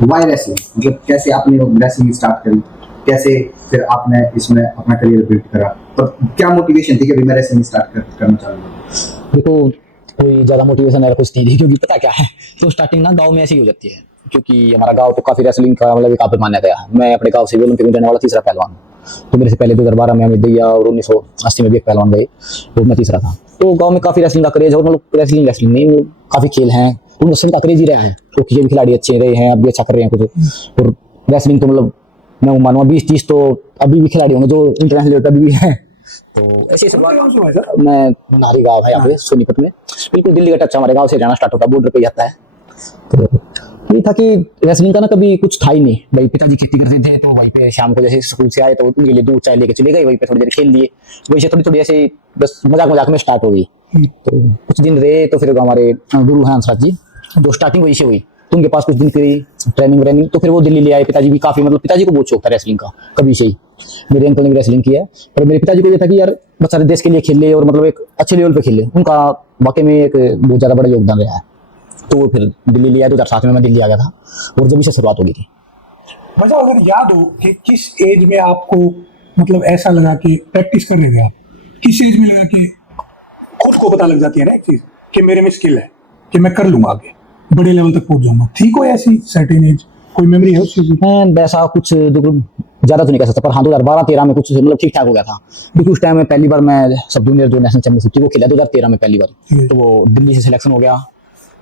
Y wrestling, मतलब कैसे आपने रेसलिंग स्टार्ट करी, कैसे फिर आपने इसमें अपना करियर बिल्ड करा, और क्या मोटिवेशन थी कि अभी मैं रेसलिंग करना चाहूँगा? देखो, कोई ज़्यादा मोटिवेशन मेरा कुछ थी नहीं, क्योंकि पता क्या है, तो स्टार्टिंग ना गाँव में ऐसी ही हो जाती है, क्योंकि हमारा गाँव तो काफ़ी रेसलिंग का मतलब एक काबिल माना गया है। मैं अपने गाँव से भी ओलंपिक में जाने वाला तीसरा पहलवान हूँ। तो मेरे से पहले 2012 में अमित दैया और 1980 में भी एक पहलवान गए, तो मैं तीसरा था। तो गाँव में काफ़ी रेसलिंग का क्रेज है, और मतलब रेसलिंग नहीं, मतलब काफ़ी खेल हैं, तो रेसलिंग का क्रेज ही रहा है, क्योंकि ये भी खिलाड़ी अच्छे रहे हैं, अब भी अच्छा कर रहे हैं कुछ। और रेसलिंग तो मतलब मैं मानूंगा 20-30 तो अभी भी खिलाड़ी होंगे जो इंटरनेशनल लेवल पर अभी भी हैं। तो ऐसे ही शुरुआत, मैं नारी गाँव है यहाँ पे सोनीपत में, बिल्कुल दिल्ली का टच हमारे गाँव से रहना स्टार्ट होता है, बॉर्डर पे ही आता है। तो ये था कि रेसलिंग का ना कभी कुछ था ही नहीं भाई। पिताजी खेती करते थे, तो वहीं पे शाम को जैसे स्कूल से आए तो उनके लिए दूध चाय लेके चले गए, वहीं पे थोड़ी देर खेल लिए, वहीं से थोड़ी थोड़ी ऐसे बस मजाक मजाक में स्टार्ट हो गई। तो कुछ दिन रहे, तो फिर हमारे गुरु हैं हंसराज जी, जो स्टार्टिंग वहीं से हुई, तो उनके पास कुछ दिन की ट्रेनिंग, तो फिर वो दिल्ली ले आए। पिताजी भी काफी, मतलब पिताजी को बहुत शौक था रेसलिंग का कभी से ही। मेरे अंकल ने भी रेसलिंग किया है, पर मेरे पिताजी को ये था कि यार बच्चा देश के लिए खेले और मतलब एक अच्छे लेवल पे खेले, उनका वाकई में एक बहुत ज्यादा बड़ा योगदान रहा है। तो फिर दिल्ली लिया, 2007 में मैं दिल्ली आ गया था, और जब से शुरुआत हो गई थी। मतलब अगर याद हो कि किस एज में आपको मतलब ऐसा लगा कि प्रैक्टिस कर रहे थे आप, किस एज में लगा कि खुद को पता लग जाती है ना एक चीज कि मेरे में स्किल है कि मैं कर लूंगा, आगे बड़े लेवल तक पहुंच जाऊंगा? थी कोई ऐसी सर्टेन एज, कोई मेमोरी है उस चीज की? वैसा कुछ ज्यादा तो नहीं कह सकता, पर हाँ 2012-13 में कुछ मतलब ठीक ठाक हो गया था, क्योंकि उस टाइम में पहली बार मैं सब जूनियर जो नेशनल चैंपियनशिप थी वो खेला 2013 में पहली बार। तो वो दिल्ली से सिलेक्शन हो गया,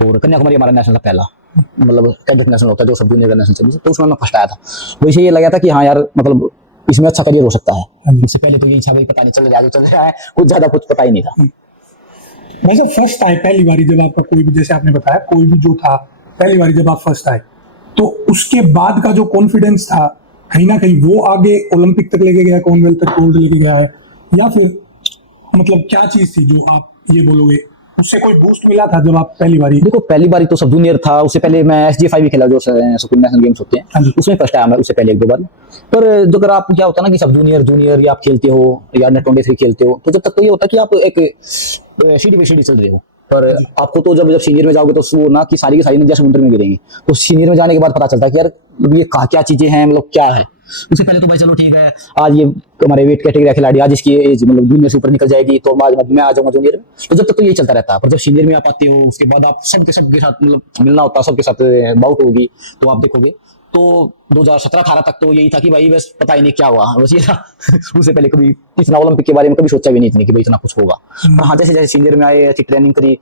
और कन्याकुमारी हमारा नेशनल था पहला, मतलब कैडेट नेशनल होता है जो सब जूनियर का नेशनल चैंपियनशिप, तो उसमें मैं फर्स्ट आया था। वैसे ये लगा था कि हाँ यार मतलब इसमें अच्छा करियर हो सकता है। इससे पहले तो ये इच्छा, पता नहीं चल रहा है, कुछ ज्यादा कुछ पता ही नहीं था। वैसे फर्स्ट आए पहली बारी जब आपका कोई भी, जैसे आपने बताया कोई भी जो था, पहली बारी जब आप फर्स्ट आए, तो उसके बाद का जो कॉन्फिडेंस था कहीं ना कहीं वो आगे ओलंपिक तक लेके गया, कॉमनवेल्थ तक गोल्ड लेके गया है, या फिर मतलब क्या चीज थी जो आप ये बोलोगे उससे कोई बूस्ट मिला था जब आप पहली बारी? देखो, पहली बारी तो सब जूनियर था, उससे पहले मैं SG5 भी खेला, जो स्कूल नेशनल गेम्स होते हैं, उसमें फर्स्ट आया मैं, उससे पहले 1-2 बार। पर जो अगर आप क्या होता है ना कि सब जूनियर या आप खेलते हो या नेट 23 खेलते हो, तो जब तक तो ये होता है कि आप एक सीढ़ी बाई सीढ़ी चल रहे हो, पर आपको तो जब सीनियर में जाओगे तो वो ना कि सारी की सारी नदियां समुद्र में गिरेंगी। तो सीनियर में जाने के बाद पता चलता है कि यार ये क्या चीजें हैं, मतलब क्या है। उससे पहले तो भाई चलो ठीक है, आज ये हमारे वेट कैटेगरी खिलाड़ी, आज इसकी एज मतलब जूनियर से ऊपर निकल जाएगी, तो आज मैं आ जाऊंगा जूनियर में। तो जब तक तो यही चलता रहता है, पर जब सीनियर में आप आते हो उसके बाद आप सबके साथ मतलब मिलना होता है, सबके साथ बाउट होगी, तो आप देखोगे तो 2017-18 तक तो यही था कि भाई बस पता ही नहीं क्या हुआ, बस ये था। उससे पहले कभी इतना ओलंपिक के बारे में कभी सोचा भी नहीं थी कि भाई इतना कुछ होगा। पर हाँ, जैसे जैसे सीनियर में आए, अच्छी ट्रेनिंग करी,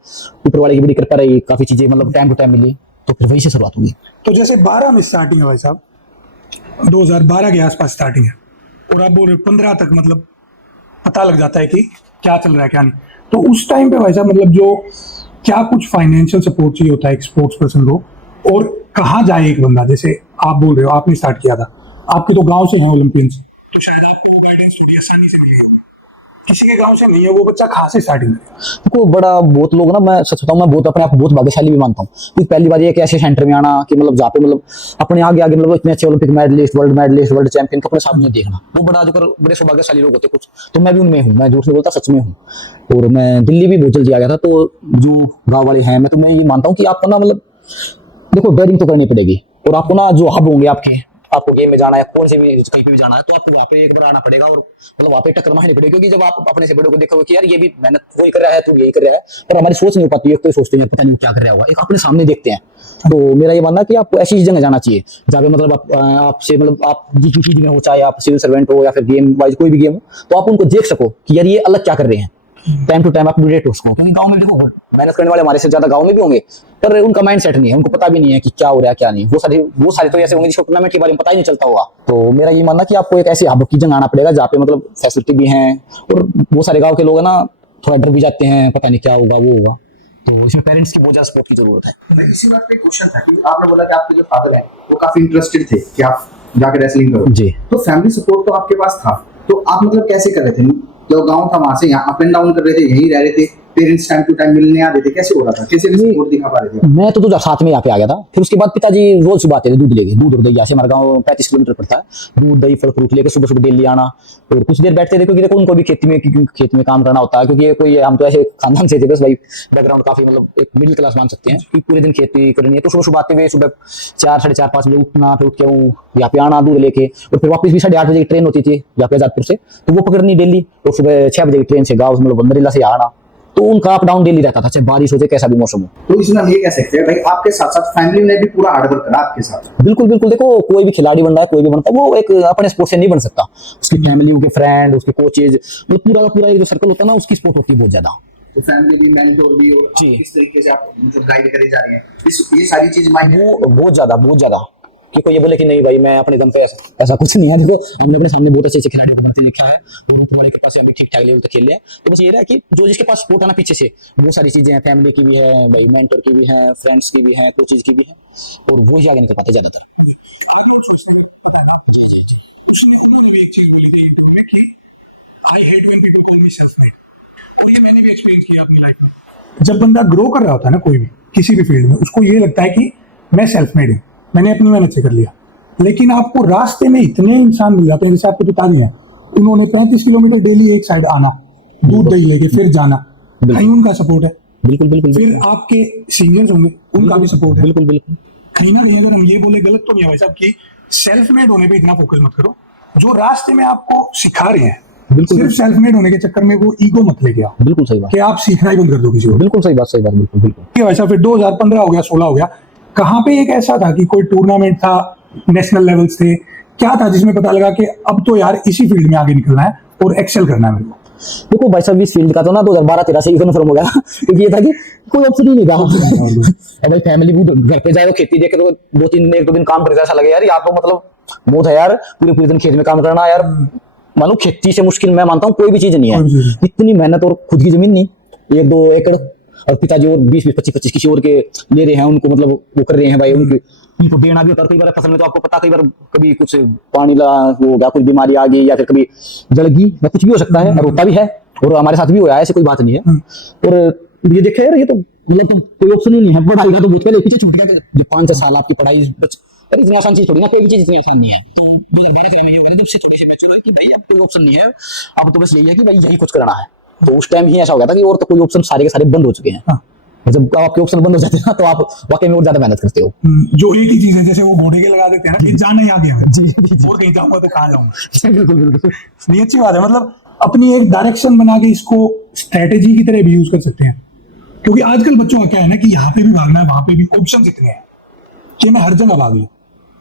ऊपर वाले की बड़ी कृपा रही, काफी चीजें मतलब टाइम टू टाइम मिली, तो फिर वही से शुरुआत हुई। तो जैसे 12 में स्टार्टिंग है भाई साहब, 2012 के आसपास स्टार्टिंग है, और अब 15 तक मतलब पता लग जाता है कि क्या चल रहा है क्या नहीं। तो उस टाइम पे भाई साहब मतलब जो क्या कुछ फाइनेंशियल सपोर्ट चाहिए होता है एक स्पोर्ट्स पर्सन को, और कहाँ जाए एक बंदा? जैसे आप बोल रहे हो आपने स्टार्ट किया था, आपके तो गांव से हैं ओलंपियंस, तो शायद आपको वो गाइडेंस थोड़ी आसानी से मिली होगी। किसी के गांव से नहीं है वो बच्चा, कहाँ से स्टार्टिंग करेगा? देखो, बड़ा बहुत लोग ना, मैं सच बताऊं, मैं बहुत अपने आप को बहुत भाग्यशाली भी मानता हूँ, क्योंकि पहली बार ये एक ऐसे सेंटर में आना कि मतलब जहाँ पे मतलब अपने आगे आगे मतलब इतने अच्छे ओलंपिक मेडलिस्ट, वर्ल्ड चैंपियन को अपने सामने देखना, वो बड़ा जो बड़े सौभाग्यशाली लोग होते कुछ, तो मैं भी उनमें हूँ, मैं झूठ नहीं बोलता, सच में हूँ। और मैं दिल्ली भी बहुत जल्दी आ गया था, तो जो गाँव वाले हैं, मैं तो मैं ये मानता हूँ कि आपको ना मतलब देखो डेयरिंग तो करनी पड़ेगी, और आपको ना जो हब होंगे आपके, आपको गेम में जाना है, कौन से भी कहीं पे भी जाना है, तो आपको वहाँ पे एक बार आना पड़ेगा, और मतलब वहाँ पे टक्कर मारनी पड़ेगी, क्योंकि जब आप अपने से बड़ों को देखोगे कि यार ये भी मेहनत वही कर रहा है, तू यही कर रहा है, पर हमारी सोच नहीं हो पाती है, तो सोचते हैं पता नहीं क्या कर रहा होगा, एक अपने सामने देखते हैं। तो मेरा ये मानना है कि आपको ऐसी जगह जाना चाहिए जहाँ पे मतलब आपसे मतलब आप जिस चीज में हो, चाहे आप सिविल सर्वेंट हो या फिर गेम वाइज कोई भी गेम हो, तो आप उनको देख सको कि यार ये अलग क्या कर रहे हैं, टाइम टू टाइम अपडेट हो उसको। क्योंकि गांव में देखो मेहनत करने वाले हमारे से ज्यादा गांव में भी होंगे, पर उनका माइंड सेट नहीं है, उनको पता भी नहीं है कि क्या हो रहा है क्या नहीं। वो सारे तो ऐसे होंगे जिसको टूर्नामेंट के बारे में पता ही नहीं चलता होगा। तो मेरा ये मानना कि आपको एक ऐसी हब की जगह आना पड़ेगा जहाँ पे मतलब फैसिलिटी भी है, और वो सारे गाँव के लोग है ना थोड़ा डर भी जाते हैं, पता नहीं क्या होगा वो होगा, तो इसमें पेरेंट्स की बहुत ज्यादा सपोर्ट की जरूरत है। इसी बात पे क्वेश्चन था कि आपने बोला कि आपके जो फादर हैं वो काफी इंटरेस्टेड थे कि आप जाकर रेसलिंग करो जी। तो फैमिली सपोर्ट तो आपके पास था, तो आप मतलब कैसे कर रहे थे? जो गांव था वहां से यहाँ अप एंड डाउन कर रहे थे, यहीं रह रहे थे, पेरेंट्स टाइम टू टाइम मिलने आ रहे थे, कैसे हो रहा था, कैसे सपोर्ट दिखा पा रहे थे? मैं तो 2007 में यहाँ पे आ गया था। फिर उसके बाद पिताजी रोज सुबह आते थे दूध लेके, दूध और दही। यहाँ से हमारा गाँव 35 किलोमीटर पड़ता है। दूध दही फल फ्रूट लेके सुबह सुबह डेली आना, और कुछ देर बैठते थे क्योंकि देखो उनको भी खेत में काम करना होता है, क्योंकि कोई हम तो ऐसे खानदान से थे बस भाई, बैकग्राउंड काफी मतलब एक मिडिल क्लास मान सकते हैं कि पूरे दिन खेती करनी है। तो सुबह सुबह आते हुए सुबह 4 साढ़े 4 5 बजे उठना, फिर उठ के यहाँ पे आना दूध लेके, और फिर वापस भी 8:30 बजे की ट्रेन होती थी यहाँ पे आजादपुर से, तो वो पकड़नी डेली, और सुबह 6 बजे की ट्रेन से गाँव मतलब बंदरीला से आना। तो उनका अप डाउन डेली रहता था, चाहे बारिश हो चाहे कैसा भी मौसम हो। तो इसमें हम ये कह सकते हैं भाई आपके साथ साथ फैमिली ने भी पूरा हार्ड वर्क करा आपके साथ। बिल्कुल बिल्कुल। देखो कोई भी खिलाड़ी बन रहा है, कोई भी बनता है, वो एक अपने स्पोर्ट से नहीं बन सकता। उसकी फैमिली, उसके फ्रेंड, उसके कोचेज, मतलब पूरा का पूरा एक जो सर्कल होता है ना, उसकी सपोर्ट होती है बहुत ज्यादा। तो फैमिली भी, मेंटोर भी, और जी। किस तरीके से आप मतलब गाइड करे जा रहे हैं, ये सारी चीज मायने। वो बहुत ज्यादा कि कोई ये बोले कि नहीं भाई मैं अपने दम पे ऐसा कुछ नहीं है। देखो हमने अपने सामने बहुत अच्छे खिलाड़ियों को बनते देखा है, और ऊपर वाले के पास अभी ठीक ठाक लेवल तक खेल रहे हैं। तो बस ये रहा कि जो जिसके पास सपोर्ट है ना पीछे से, वो सारी चीजें हैं, फैमिली की भी है भाई, मेंटर की भी है, फ्रेंड्स की भी है, कोचेज की भी है, और वो ही आगे निकल पाते ज्यादातर। आगे सोचते हैं, पता है ना, उसने उन्होंने भी एक चीज बोली थी इंटरव्यू में कि I hate when people call me self made, और ये मैंने भी एक्सपीरियंस किया अपनी लाइफ में। जब बंदा ग्रो कर रहा होता है ना कोई भी किसी भी फील्ड में, उसको ये लगता है कि मैं सेल्फ मेड हूँ, मैंने अपनी मेहनत से कर लिया। लेकिन आपको रास्ते में इतने इंसान मिल जाते हैं, जैसे आपके पिताजी हैं, उन्होंने 35 किलोमीटर डेली एक साइड आना, दूध दही लेके फिर जाना, कहीं उनका सपोर्ट है। बिल्कुल बिल्कुल। फिर आपके सीनियर्स होंगे, उनका भी सपोर्ट है। बिल्कुल बिल्कुल। कहीं ना कहीं अगर हम ये बोले गलत तो नहीं है भाई साहब कि सेल्फ मेड होने पे इतना फोकस मत करो। जो रास्ते में आपको सिखा रहे हैं, बिल्कुल। सिर्फ सेल्फ मेड होने के चक्कर में वो ईगो मत लेके आओ बिल्कुल सही बात, कि आप सीखना ही बंद कर दो किसी को। बिल्कुल सही बात, बिल्कुल बिल्कुल। भाई साहब फिर 2015 हो गया, 16 हो गया, कहाँ पे एक ऐसा था कि कोई टूर्नामेंट था, नेशनल लेवल्स थे, क्या था जिसमें पता लगा कि अब तो यार इसी फील्ड में आगे निकलना है और एक्सेल करना है मेरे को? देखो भाई साहब इस फील्ड का तो ना 2012-13 से ही कन्फर्म हो गया क्योंकि ये था कि कोई ऑप्शन ही नहीं था। और भाई फैमिली भी घर पे जाए तो खेती देखे तो 1-2 दिन काम करके ऐसा लगे यार यहाँ तो मतलब मौत है यार, पूरे दिन खेत में काम करना यार। मालूम खेती से मुश्किल मैं मानता हूँ कोई भी चीज नहीं है, इतनी मेहनत और खुद की जमीन नहीं, 1-2 एकड़, और पिताजी और 20-20 25-25 किसी और के ले रहे हैं, उनको मतलब वो कर रहे हैं भाई, उनको देना भी होता है। कई बार फसल में तो आपको पता, कई बार कभी कुछ पानी ला वो हो गया, कुछ बीमारी आ गई, या फिर कभी जल गई, या कुछ भी हो सकता है, और होता भी है, और हमारे साथ भी हुआ है, ऐसी कोई बात नहीं है। और ये देखे यार, ये तो मतलब तो कोई ऑप्शन ही नहीं है, पढ़ाई का तो बहुत पहले पीछे छूट गया। जो 5 साल आपकी पढ़ाई अरे इतना आसान चीज थोड़ी ना, कोई भी चीज इतनी आसान नहीं है। तो 2012 में ये हो गया जब से थोड़ी सी मैच्योर हुई कि भाई अब कोई ऑप्शन नहीं है, अब तो बस यही है कि भाई यही कुछ करना है। तो उस टाइम ही ऐसा हो गया था कि और तो कोई ऑप्शन सारे के सारे बंद हो चुके हैं। जब आपके ऑप्शन बंद हो जाते हैं ना, तो आप वाकई में और ज्यादा मेहनत करते हो। जो एक ही चीज है, जैसे वो घोड़े के लगा देते हैं ना, ये जाना ही आ गया है जी, और कहीं जाऊंगा तो कहाँ जाऊंगा। बिल्कुल बिल्कुल, नहीं अच्छी बात है, मतलब अपनी एक डायरेक्शन बना के इसको स्ट्रेटेजी की तरह भी यूज कर सकते हैं। क्योंकि आजकल बच्चों का क्या है ना कि यहाँ पे भी भागना है, वहां पे भी ऑप्शन इतने हैं कि मैं हर जगह भाग लूं।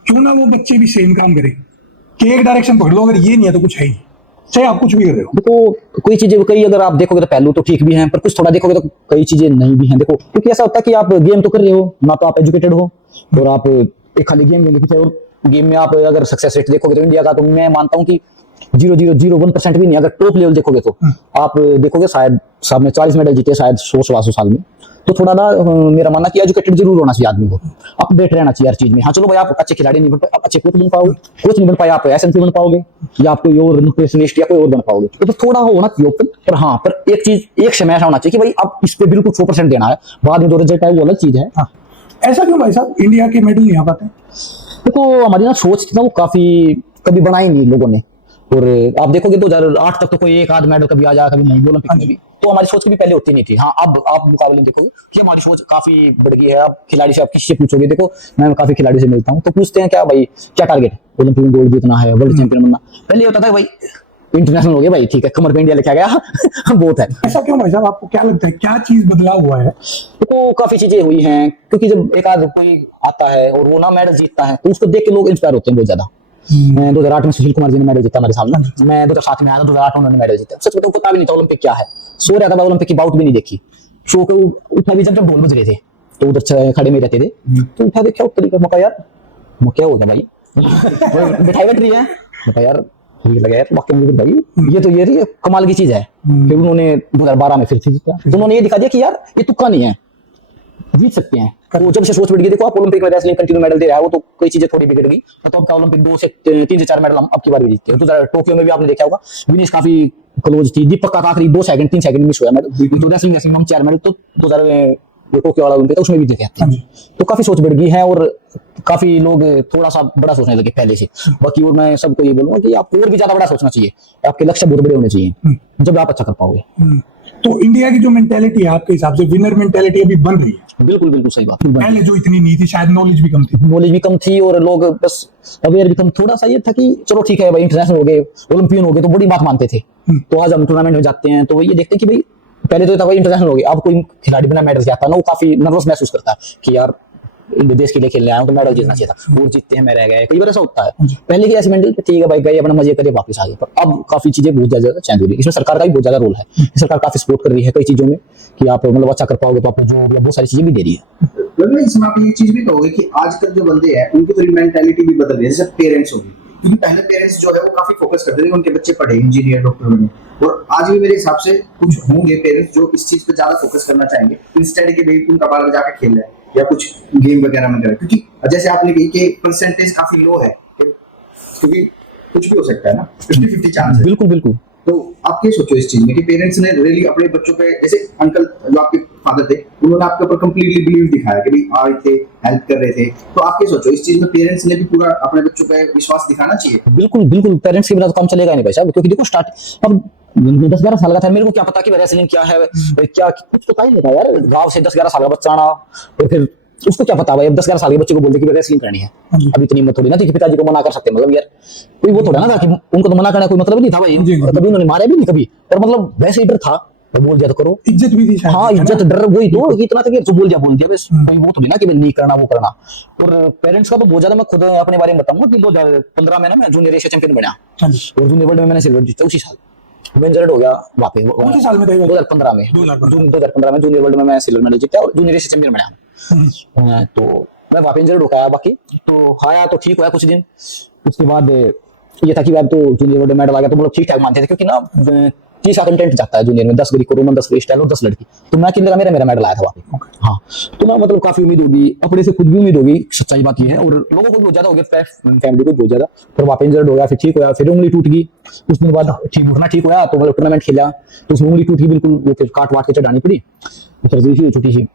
क्यों ना वो बच्चे भी सेम काम करें कि एक डायरेक्शन पकड़ लो, अगर ये नहीं है तो कुछ है ही, चाहे आप कुछ भी कर रहे हो। देखो कोई चीजें कई अगर आप देखोगे तो पहलू तो ठीक भी हैं, पर कुछ थोड़ा देखोगे तो कई चीजें नहीं भी हैं। देखो क्योंकि ऐसा होता है कि आप गेम तो कर रहे हो ना, तो आप एजुकेटेड हो, और आप एक खाली गेम में, और गेम में आप अगर सक्सेस रेट देखोगे तो इंडिया का, तो मैं मानता हूँ कि 0.001% भी नहीं। अगर टॉप लेवल देखोगे तो आप देखोगे शायद साहब ने 40 मेडल जीते शायद 100-125 साल में। तो थोड़ा ना मेरा मानना कि एजुकेटेड जरूर होना चाहिए आदमी को, अपडेट रहना चाहिए हर चीज में। हाँ चलो भाई आप अच्छे खिलाड़ी नहीं बन पाए, आप अच्छे कोच बन पाओगे, कोच नहीं बन पाए आप एसएमसी बन पाओगे, या आप कोई और न्यूट्रिशनिस्ट या कोई और बन पाओगे, तो थोड़ा होना चाहिए ओपन। पर हाँ, पर एक चीज एक समय ऐसा होना चाहिए कि भाई अब इस पे बिल्कुल 100% देना है, बाद में जो रिजल्ट है वो अलग चीज है। हाँ। ऐसा क्यों भाई साहब इंडिया के मेडल नहीं आ पाते? देखो हमारी ना सोच थी ना वो काफी कभी बनाई नहीं लोगों ने, और आप देखोगे 2008 तक तो कोई एक आध मेडल कभी आ जाए, कभी नहीं, ओलंपिक में भी। तो हमारी सोच कभी पहले होती नहीं थी। हाँ अब आप मुकाबले में देखोगे कि हमारी सोच काफी बढ़ गई है। अब खिलाड़ी से आप किसी से पूछोगे, देखो मैं काफी खिलाड़ी से मिलता हूँ तो पूछते हैं क्या भाई क्या टारगेट है, ओलंपिक में गोल्ड जीतना है, वर्ल्ड चैंपियन बनना। पहले होता था भाई इंटरनेशनल हो गया भाई, ठीक है कमर पे इंडिया लिखा गया बहुत है। ऐसा क्यों भाई साहब, आपको क्या लगता है क्या चीज बदलाव हुआ है? देखो काफी चीजें हुई हैं, क्योंकि जब एक आध कोई आता है और वो ना मेडल जीतता है तो उसको देख के लोग इंस्पायर होते हैं बहुत ज्यादा। मैं 2008 में सुशील कुमार जी ने मेडल जीता हमारे सामने, मैं 2007 में आया था, 2008 में उन्होंने मेडल जीता। सच बताऊं पता भी नहीं था ओलंपिक क्या है, सो रहा था मैं, ओलंपिक की बाउट भी नहीं देखी। शो को उठा भी जब ढोल बज रहे थे तो उधर खड़े में रहते थे, तो उठा देखा उत्तरी का मौका यार, मैं क्या हो गया भाई मिठाई बट रही है, मैं यार ठीक लगा यार वाकई में भाई ये तो ये कमाल की चीज है। फिर उन्होंने 2012 में फिर से जीता, तो उन्होंने ये दिखा दिया कि यार ये तुक्का नहीं है, जीत सकते हैं। तो जब से सोच बढ़ गई, देखो आप ओलंपिक में रेसलिंग कंटिन्यू मेडल दे रहा है, वो तो कई चीजें थोड़ी बिगड़ गई, तो अब का ओलंपिक 3 से 4 मेडल हम अब की बार भी जीतते हैं। तो टोक्यो में भी आपने देखा होगा विनेश काफी क्लोज थी, दीपक का आखिरी 3 सेकंड मिस हुआ मेडल। तो रेसलिंग हम 4 मेडल तो 2000 जो टोक्यो वाला ओलंपिक था उसमें भी जीते थे। तो काफी सोच बढ़ गई है और काफी लोग थोड़ा सा बड़ा सोचने लगे पहले से। बाकी और मैं सबको ये बोलूंगा कि आपको और भी ज्यादा बड़ा सोचना चाहिए, आपके लक्ष्य बहुत बड़े होने चाहिए, जब आप अच्छा कर पाओगे। तो इंडिया की जो मेंटेलिटी है आपके हिसाब से, विनर मेंटेलिटी अभी बन रही है? बिल्कुल बिल्कुल सही बात। पहले जो इतनी नहीं थी, शायद नॉलेज भी कम थी। नॉलेज भी कम थी और लोग बस अवेयर भी कम, थोड़ा सा ये था कि चलो ठीक है भाई, इंटरनेशनल हो गए, ओलंपियन हो गए तो बड़ी बात मानते थे। तो आज हम टूर्नामेंट में जाते हैं तो ये देखते हैं कि भाई पहले तो था भाई इंटरनेशनल हो गया, अब कोई खिलाड़ी बिना मेडल से आता ना, वो काफी नर्वस महसूस करता है कि यार देश के लिए खेलने आया हूं तो मेडल जीतना चाहिए था, वो जीतते हैं मैं रह गया, कई बार ऐसा होता है। पहले की ऐसी मेंटल ठीक है भाई गए अपना मजे करे वापस आ गए, पर अब काफी चीजें बहुत ज्यादा चेंज हो रही है। इसमें सरकार का भी बहुत ज्यादा रोल है, सरकार काफी सपोर्ट कर रही है कई चीजों में कि आप मतलब अच्छा कर पाओगे तो आपको जो बहुत सारी चीजें भी दे रही है। मतलब इसमें आप ये चीज भी कहोगे कि आजकल जो बंदे हैं उनकी थोड़ी मेंटालिटी भी बदल रही है, जैसे पेरेंट्स हो गए, क्योंकि पहले पेरेंट्स जो है वो काफी फोकस करते थे उनके बच्चे पढ़े इंजीनियर डॉक्टर बने, और आज भी मेरे हिसाब से कुछ होंगे पेरेंट्स जो इस चीज पे ज्यादा फोकस करना चाहेंगे इंस्टेड के भाई उनका बाहर जाकर खेल रहा है या कुछ गेम वगैरह में करे, क्योंकि जैसे आपने कही कि परसेंटेज काफी लो है, क्योंकि कुछ भी हो सकता है ना, 50-50 चांस है। बिल्कुल बिल्कुल। तो आप क्या सोचो इस चीज में कि पेरेंट्स ने रियली अपने बच्चों पे, जैसे अंकल जो आपके फादर थे उन्होंने आपके ऊपर कंप्लीटली बिलीव दिखाया कि भाई आए थे हेल्प कर रहे थे, तो आप क्या सोचो इस चीज में पेरेंट्स ने भी पूरा अपने बच्चों पे विश्वास दिखाना चाहिए? बिल्कुल बिल्कुल, पेरेंट्स के बिना तो काम चलेगा ही नहीं भाई साहब, क्योंकि देखो स्टार्ट अब 10-11 साल का था, मेरे को क्या पता कि रेसलिंग क्या है, क्या कुछ तो नहीं था यार, गांव से 10-11 साल का बच्चा आना और फिर उसको क्या पता भाई, अब 10-11 साल के बच्चे को बोलते कि रेसलिंग करनी है, अब इतनी हिम्मत थोड़ी ना थी कि पिताजी को मना कर सकते, मतलब यार कोई वो थोड़ा ना था कि उनको तो मना करने कोई मतलब नहीं था भाई, कभी उन्होंने मारा भी नहीं कभी, पर मतलब वैसे ही डर था तो बोल दिया तो करो, इज्जत भी थी शायद। हाँ इज्जत डर वही तो इतना था कि जो बोल दिया बस, कोई वो थोड़ी ना कि नहीं करना वो करना। और पेरेंट्स का तो बहुत ज्यादा, मैं खुद अपने बारे में बताऊंगा कि 2015 में ना मैं जूनियर एशिया चैंपियन बना और जूनियर वर्ल्ड में मैंने सिल्वर जीता उसी साल, मैं इंजर्ड हो गया वहाँ पे। उसी साल में 2015 में 2015 में जूनियर वर्ल्ड में मैं सिल्वर मेडल जीता और जूनियर एशिया चैंपियन बना। तो मैं वहाँ पे इंजर्ड हो गया, बाकी तो आया तो ठीक हुआ कुछ दिन, उसके बाद ये था कि अब तो जूनियर वर्ल्ड मेडल आ गया तो मतलब ठीक ठाक मानते थे, क्योंकि ना 30 का कंटेंट जाता है जूनियर में, 10 ग्रीको रोमन, 10 फ्री स्टाइल और 10 लड़की, तो मैं अकेले का मेरा मेडल आया था वहाँ पे। हाँ तो ना मतलब काफी उम्मीद होगी अपने से, खुद भी उम्मीद होगी, सच्चाई बात ये है, और लोगों को भी बहुत ज्यादा हो गया, फैमिली को बहुत ज्यादा। फिर वहाँ पे इंजर्ड हो गया, फिर ठीक हुआ, फिर उंगली टूट गई, कुछ दिन बाद ठीक उठना ठीक हुआ तो मतलब टूर्नामेंट खेला तो उसमें उंगली टूट गई बिल्कुल, वो फिर काट वाट के चढ़ानी पड़ी, फिर छोटी सी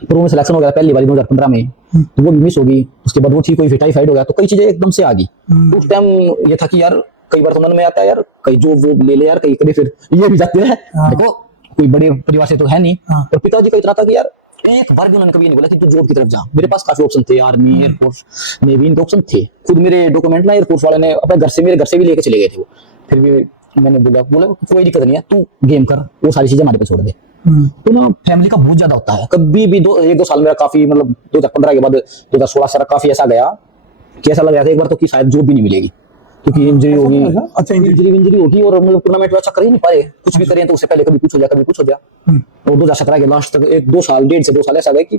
प्रो में सिलेक्शन हो गया पहली बार 2015 में, तो वो भी मिस हो गई। उसके बाद वो ठीक हुई, फिर टाइफाइड हो गया, तो कई चीजें एकदम से आ गई। तो उस टाइम ये था कि यार कई बार तो मन में आता है यार कहीं जो वो ले ले यार, कहीं कभी फिर ये भी जाते हैं। देखो कोई बड़े परिवार से तो है नहीं, और पिताजी का इतना था कि यार एक बार भी उन्होंने कभी नहीं बोला कि तू जॉब की तरफ जा। मेरे पास काफी ऑप्शन थे, आर्मी, एयरफोर्स, नेवी, इनके ऑप्शन थे। खुद मेरे डॉक्यूमेंट ना एयरफोर्स वाले ने अपने मेरे घर से भी लेके चले गए थे वो, फिर भी मैंने बोला कोई दिक्कत नहीं है, तू गेम कर, वो सारी चीजें हमारे पे छोड़ दे। तो ना फैमिली का बहुत ज्यादा होता है, कभी भी 1-2 साल मेरा काफी मतलब 2015 के बाद 2016 से काफी ऐसा गया कि ऐसा लग रहा था एक बार तो कि शायद जॉब भी नहीं मिलेगी, क्योंकि इंजरी होगी। अच्छा इंजरी होगी और मतलब टूर्नामेंट में अच्छा कर ही नहीं पाए, कुछ भी करें तो उससे पहले कभी कुछ हो जाए कभी कुछ हो जाए। और 2017 के लास्ट तक 1-2 साल 1.5 से 2 साल ऐसा गया कि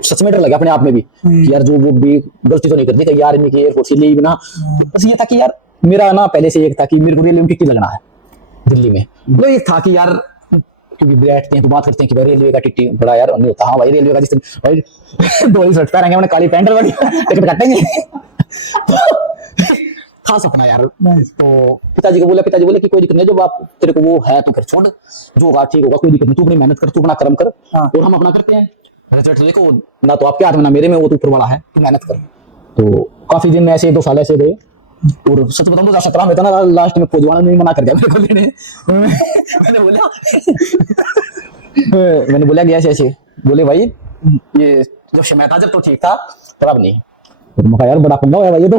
सच में डर लगा अपने आप में भी कि यार जो वो भी गलती तो नहीं करती कहीं आर्मी की एयरफोर्स के लिए भी ना। बस ये था कि यार मेरा ना पहले से एक था कि मेरे को रेलवे में लगना है दिल्ली में, तो एक था कि यार क्योंकि बैठते हैं तो बात करते हैं कि भाई रेलवे का टिकट बड़ा यार नहीं होता। हाँ भाई रेलवे का जिस भाई 2 शर्ट पहनेंगे मैंने काली पैंट वाली टिकट काटेंगे था सपना यार। तो पिताजी को बोला, पिताजी बोले कि कोई दिक्कत नहीं, जब आप तेरे को वो है तो फिर छोड़, जो होगा ठीक होगा, कोई दिक्कत नहीं, तू अपनी मेहनत कर, तू अपना कर्म कर और हम अपना करते हैं। रिजल्ट देखो ना तो आपके हाथ में ना मेरे में, वो तो ऊपर वाला है, तू मेहनत कर। तो काफी दिन में ऐसे 2 साल ऐसे गए, और सच बताऊं 2017 में था ना लास्ट में फौजवाना ने मना कर दिया मेरे को लेने। मैंने बोला गया ऐसे, बोले भाई ये जब समय था जब तो ठीक था पर अब नहीं। तो मैं कहा यार बड़ा पंगा है भाई ये तो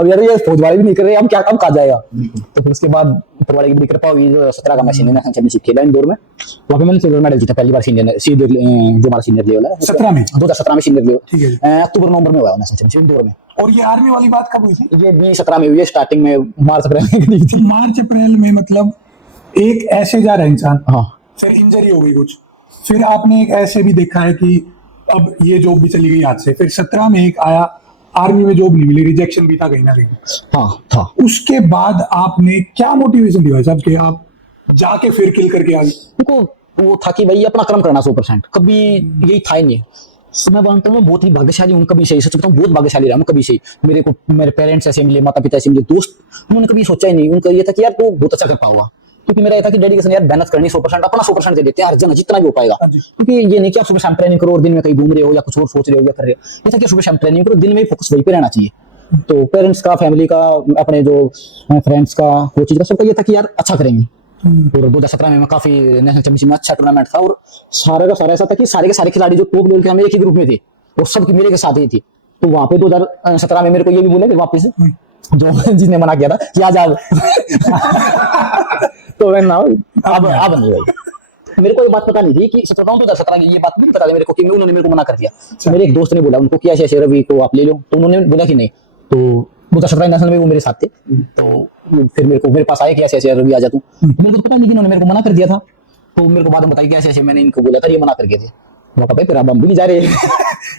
और यार ये फौज वाले भी नहीं कर रहे, हम क्या काम कहा जाएगा। तो फिर उसके बाद ऊपर वाले की बड़ी कृपा हुई, 17 का मैं सीनियर चैंपियनशिप खेला इंदौर में, वहाँ पे मैंने सिल्वर मेडल जीता पहली बार सीनियर जो हमारा सीनियर लेवल है 2017 में सीनियर लेवल, अक्टूबर नवंबर में हुआ नेशनल चैंपियनशिप इंदौर में। और ये आर्मी वाली बात कब हुई थी? ये 2017 में हुई है, स्टार्टिंग में मार्च अप्रैल में, मतलब एक ऐसे जा रहा है इंसान, हाँ फिर इंजरी हो गई कुछ, फिर आपने एक ऐसे भी देखा है कि अब ये जॉब भी चली गई हाथ से, फिर 17 में एक आया आर्मी में जॉब नहीं मिली, रिजेक्शन भी था कहीं ना कहीं। हाँ था। उसके बाद आपने क्या मोटिवेशन दिया साहब कि आप जाके फिर किल करके आ गए? देखो तो वो था कि भाई अपना कर्म करना 100%, कभी यही था ही नहीं। तो मैं मानता हूँ बहुत ही भाग्यशाली हूँ, कभी सही सच बताऊँ बहुत भाग्यशाली रहा मैं कभी सही। मेरे को मेरे पेरेंट्स ऐसे मिले, माता पिता ऐसे मिले, दोस्त, उन्होंने कभी सोचा ही नहीं। उनका ये था कि यार तू बहुत अच्छा कर पाओगा, क्योंकि मेरा ये था कि डेडिकेशन, यार मेहनत करनी 100%, अपना 100% दे देते हैं हर जगह जितना भी हो पाएगा। हाँ जी। क्योंकि ये नहीं कि आप सुबह शाम ट्रेनिंग करो और दिन में कहीं घूम रहे हो या कुछ और सोच रहे हो या कर रहे हो, ये था कि सुबह शाम ट्रेनिंग करो, दिन में भी फोकस वहीं पे रहना चाहिए। तो पेरेंट्स का, फैमिली का, अपने जो फ्रेंड्स का, कोचिंग का, सबका ये था कि यार अच्छा करेंगे। और 2017 में मैं काफी नेशनल चैंपियनशिप में अच्छा टूर्नामेंट था, और सारे का सारा ऐसा था कि सारे के सारे खिलाड़ी जो टॉप लेवल के हम एक ही ग्रुप में थे और सब मेरे के साथ ही थी। तो वहां पे 2017 में मेरे को ये भी बोले कि वापस जो जिसने मना किया था कि आज आप तो मैं ना अब नहीं भाई, मेरे को ये बात पता नहीं थी कि 2017 की ये बात नहीं पता थी मेरे को कि उन्होंने मेरे को मना कर दिया। मेरे एक दोस्त ने बोला उनको कि ऐसे ऐसे रवि को आप ले लो, तो उन्होंने बोला कि नहीं। तो 2017 नेशनल में वो मेरे साथ थे, तो फिर मेरे पास आए कि ऐसे ऐसे रवि आ जा तू। मेरे को पता नहीं कि उन्होंने मेरे को मना कर दिया था। तो मेरे को बाद में बताया कि ऐसे ऐसे मैंने इनको बोला था, ये मना कर गए थे। मैं कहा भाई फिर अब हम भी नहीं जा रहे।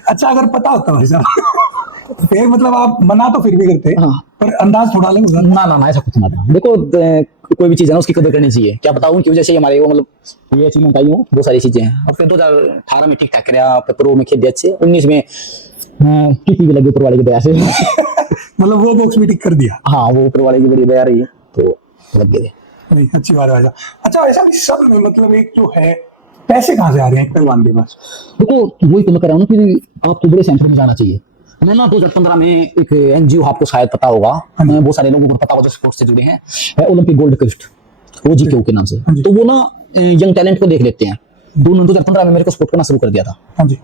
अच्छा, अगर पता होता भाई साहब फिर मतलब आप मना तो फिर भी करते, हाँ। पर अंदाज थोड़ा अलग होगा। ना ऐसा कुछ ना था। देखो कोई भी चीज है ना उसकी कदर करनी चाहिए। क्या पता उनकी वजह से हमारे वो मतलब ये अचीवमेंट आई हो, बहुत सारी चीजें हैं। और फिर 2018 में ठीक ठाक कराया, प्रो में खेल दिया अच्छे, 19 में किसी भी लगे ऊपर वाले की दया से। मतलब वो बॉक्स भी टिक कर दिया। हाँ, वो ऊपर वाले की बड़ी दया रही है, तो लग गए थे। नहीं, अच्छी बात है भाई साहब। अच्छा, ऐसा भी सब में मतलब एक जो है पैसे कहाँ से आ रहे हैं पहलवान के पास? देखो वही तो मैं कह रहा हूँ कि आपको बड़े सेंटर में जाना चाहिए। मैं ना 2015 में एक एनजीओ, आपको शायद पता होगा, बहुत सारे लोगों को पता होगा जो स्पोर्ट्स से जुड़े हैं, ओलंपिक गोल्ड क्वेस्ट, OGQ के नाम से। तो वो ना यंग टैलेंट को देख लेते हैं। 2015 में मेरे को सपोर्ट करना शुरू कर दिया था। हाँ जी।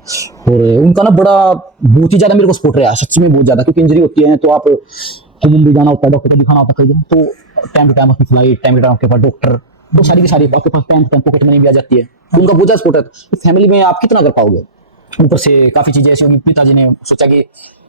और उनका ना बहुत ही ज्यादा मेरे को सपोर्ट रहा, सच में बहुत ज्यादा, क्योंकि इंजरी होती है तो आप तो मुंबई जाना होता है, डॉक्टर को दिखाना होता है, तो टाइम टू टाइम आपकी फ्लाइट, टाइम टू टाइम आपके पास डॉक्टर, तो सारी की सारी आपके पास time to time pocket money भी आ जाती है। तो उनका बहुत ज्यादा सपोर्ट है। तो फैमिली में आप कितना कर पाओगे? ऊपर से काफी चीजें ऐसी होंगी। पिताजी ने सोचा कि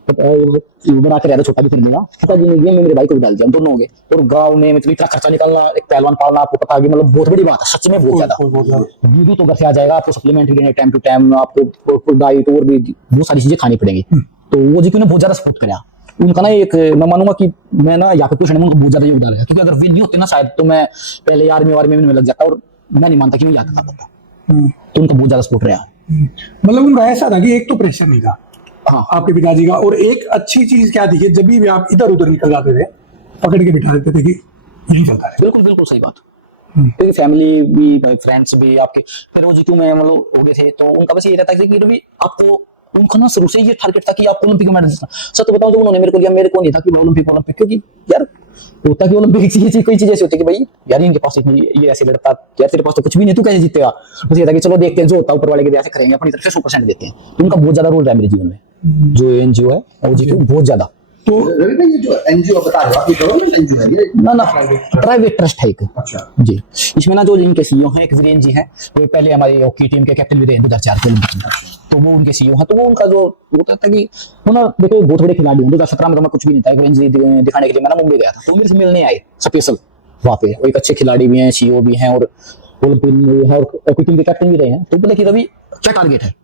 बना कर छोटा भी फिर दूंगा, पिताजी ने दिया, मेरे भाई को भी डाल दिया, हम दोनों हो गए। और गाँव में मतलब इतना खर्चा निकालना, एक पहलवान पालना, आपको पता है मतलब बहुत बड़ी बात है, सच में बहुत ज्यादा। वीडियो तो घर से आ जाएगा, आपको सप्लीमेंट भी देने टाइम टू टाइम, आपको डाइट और भी बहुत सारी चीजें खानी पड़ेंगी। तो वो जी ने बहुत ज्यादा सपोर्ट कराया। उनका ना एक मैं मानूंगा कि मैं ना यहाँ पे कुछ नहीं, उनको बहुत ज्यादा योगदान है, क्योंकि अगर वे नहीं होते ना शायद तो मैं पहले आर्मी में लग जाता, और मैं नहीं मानता कि मैं यहाँ तक आता। तो उनका बहुत ज्यादा सपोर्ट रहा। मतलब उनका ऐसा था कि एक तो प्रेशर नहीं था, हाँ, आपके पिताजी का, और एक अच्छी चीज क्या थी कि जब भी आप इधर उधर निकल जाते थे पकड़ के बिठा देते थे कि यही चलता है। बिल्कुल सही बात। क्योंकि फैमिली भी, फ्रेंड्स भी आपके, फिर वो जीतू में मतलब हो गए थे, तो उनका बस ये रहता है कि रवि आपको, उनका ना शुरू से ये टारगेट था कि आपको ओलंपिक में मेडल जीतना। सच बताऊं तो उन्होंने मेरे को लिया, मेरे को नहीं था कि ओलंपिक, क्योंकि यार होता कि ओलंपिक कोई चीज ऐसी होती है कि भाई यार इनके पास इतनी ये ऐसे लड़ता, यार तेरे पास तो कुछ भी नहीं, तू कैसे जीतेगा? मुझे ये था कि चलो देखते हैं, जो होता है ऊपर वाले के दया से करेंगे, अपनी तरफ से 100% देते हैं। तो उनका बहुत ज्यादा रोल रहा है मेरे जीवन में, जो एनजीओ है OGQ, बहुत ज्यादा। तो रवि भाई, ये जो एनजीओ बता रहे हो आप, ये गवर्नमेंट एनजीओ है ये? ना प्राइवेट ट्रस्ट है एक। अच्छा जी। इसमें ना जो इनके सीईओ हैं, एक वीरेन जी हैं, वो पहले हमारी हॉकी टीम के कैप्टन भी रहे 2004 के ओलंपिक में, तो वो उनके सीईओ हैं। तो वो उनका जो होता था कि वो ना देखो बहुत बड़े खिलाड़ी हैं। 2017 में तो मैं कुछ भी नहीं था, एक वीरेन जी दिखाने के लिए मैं ना मुंबई गया था, तो मेरे से मिलने आए स्पेशल वहाँ पे। वो एक अच्छे खिलाड़ी भी हैं, सीईओ भी हैं, और ओलंपिक में है, और हॉकी टीम के कैप्टन भी रहे हैं। तो बोला कि रवि क्या टारगेट है?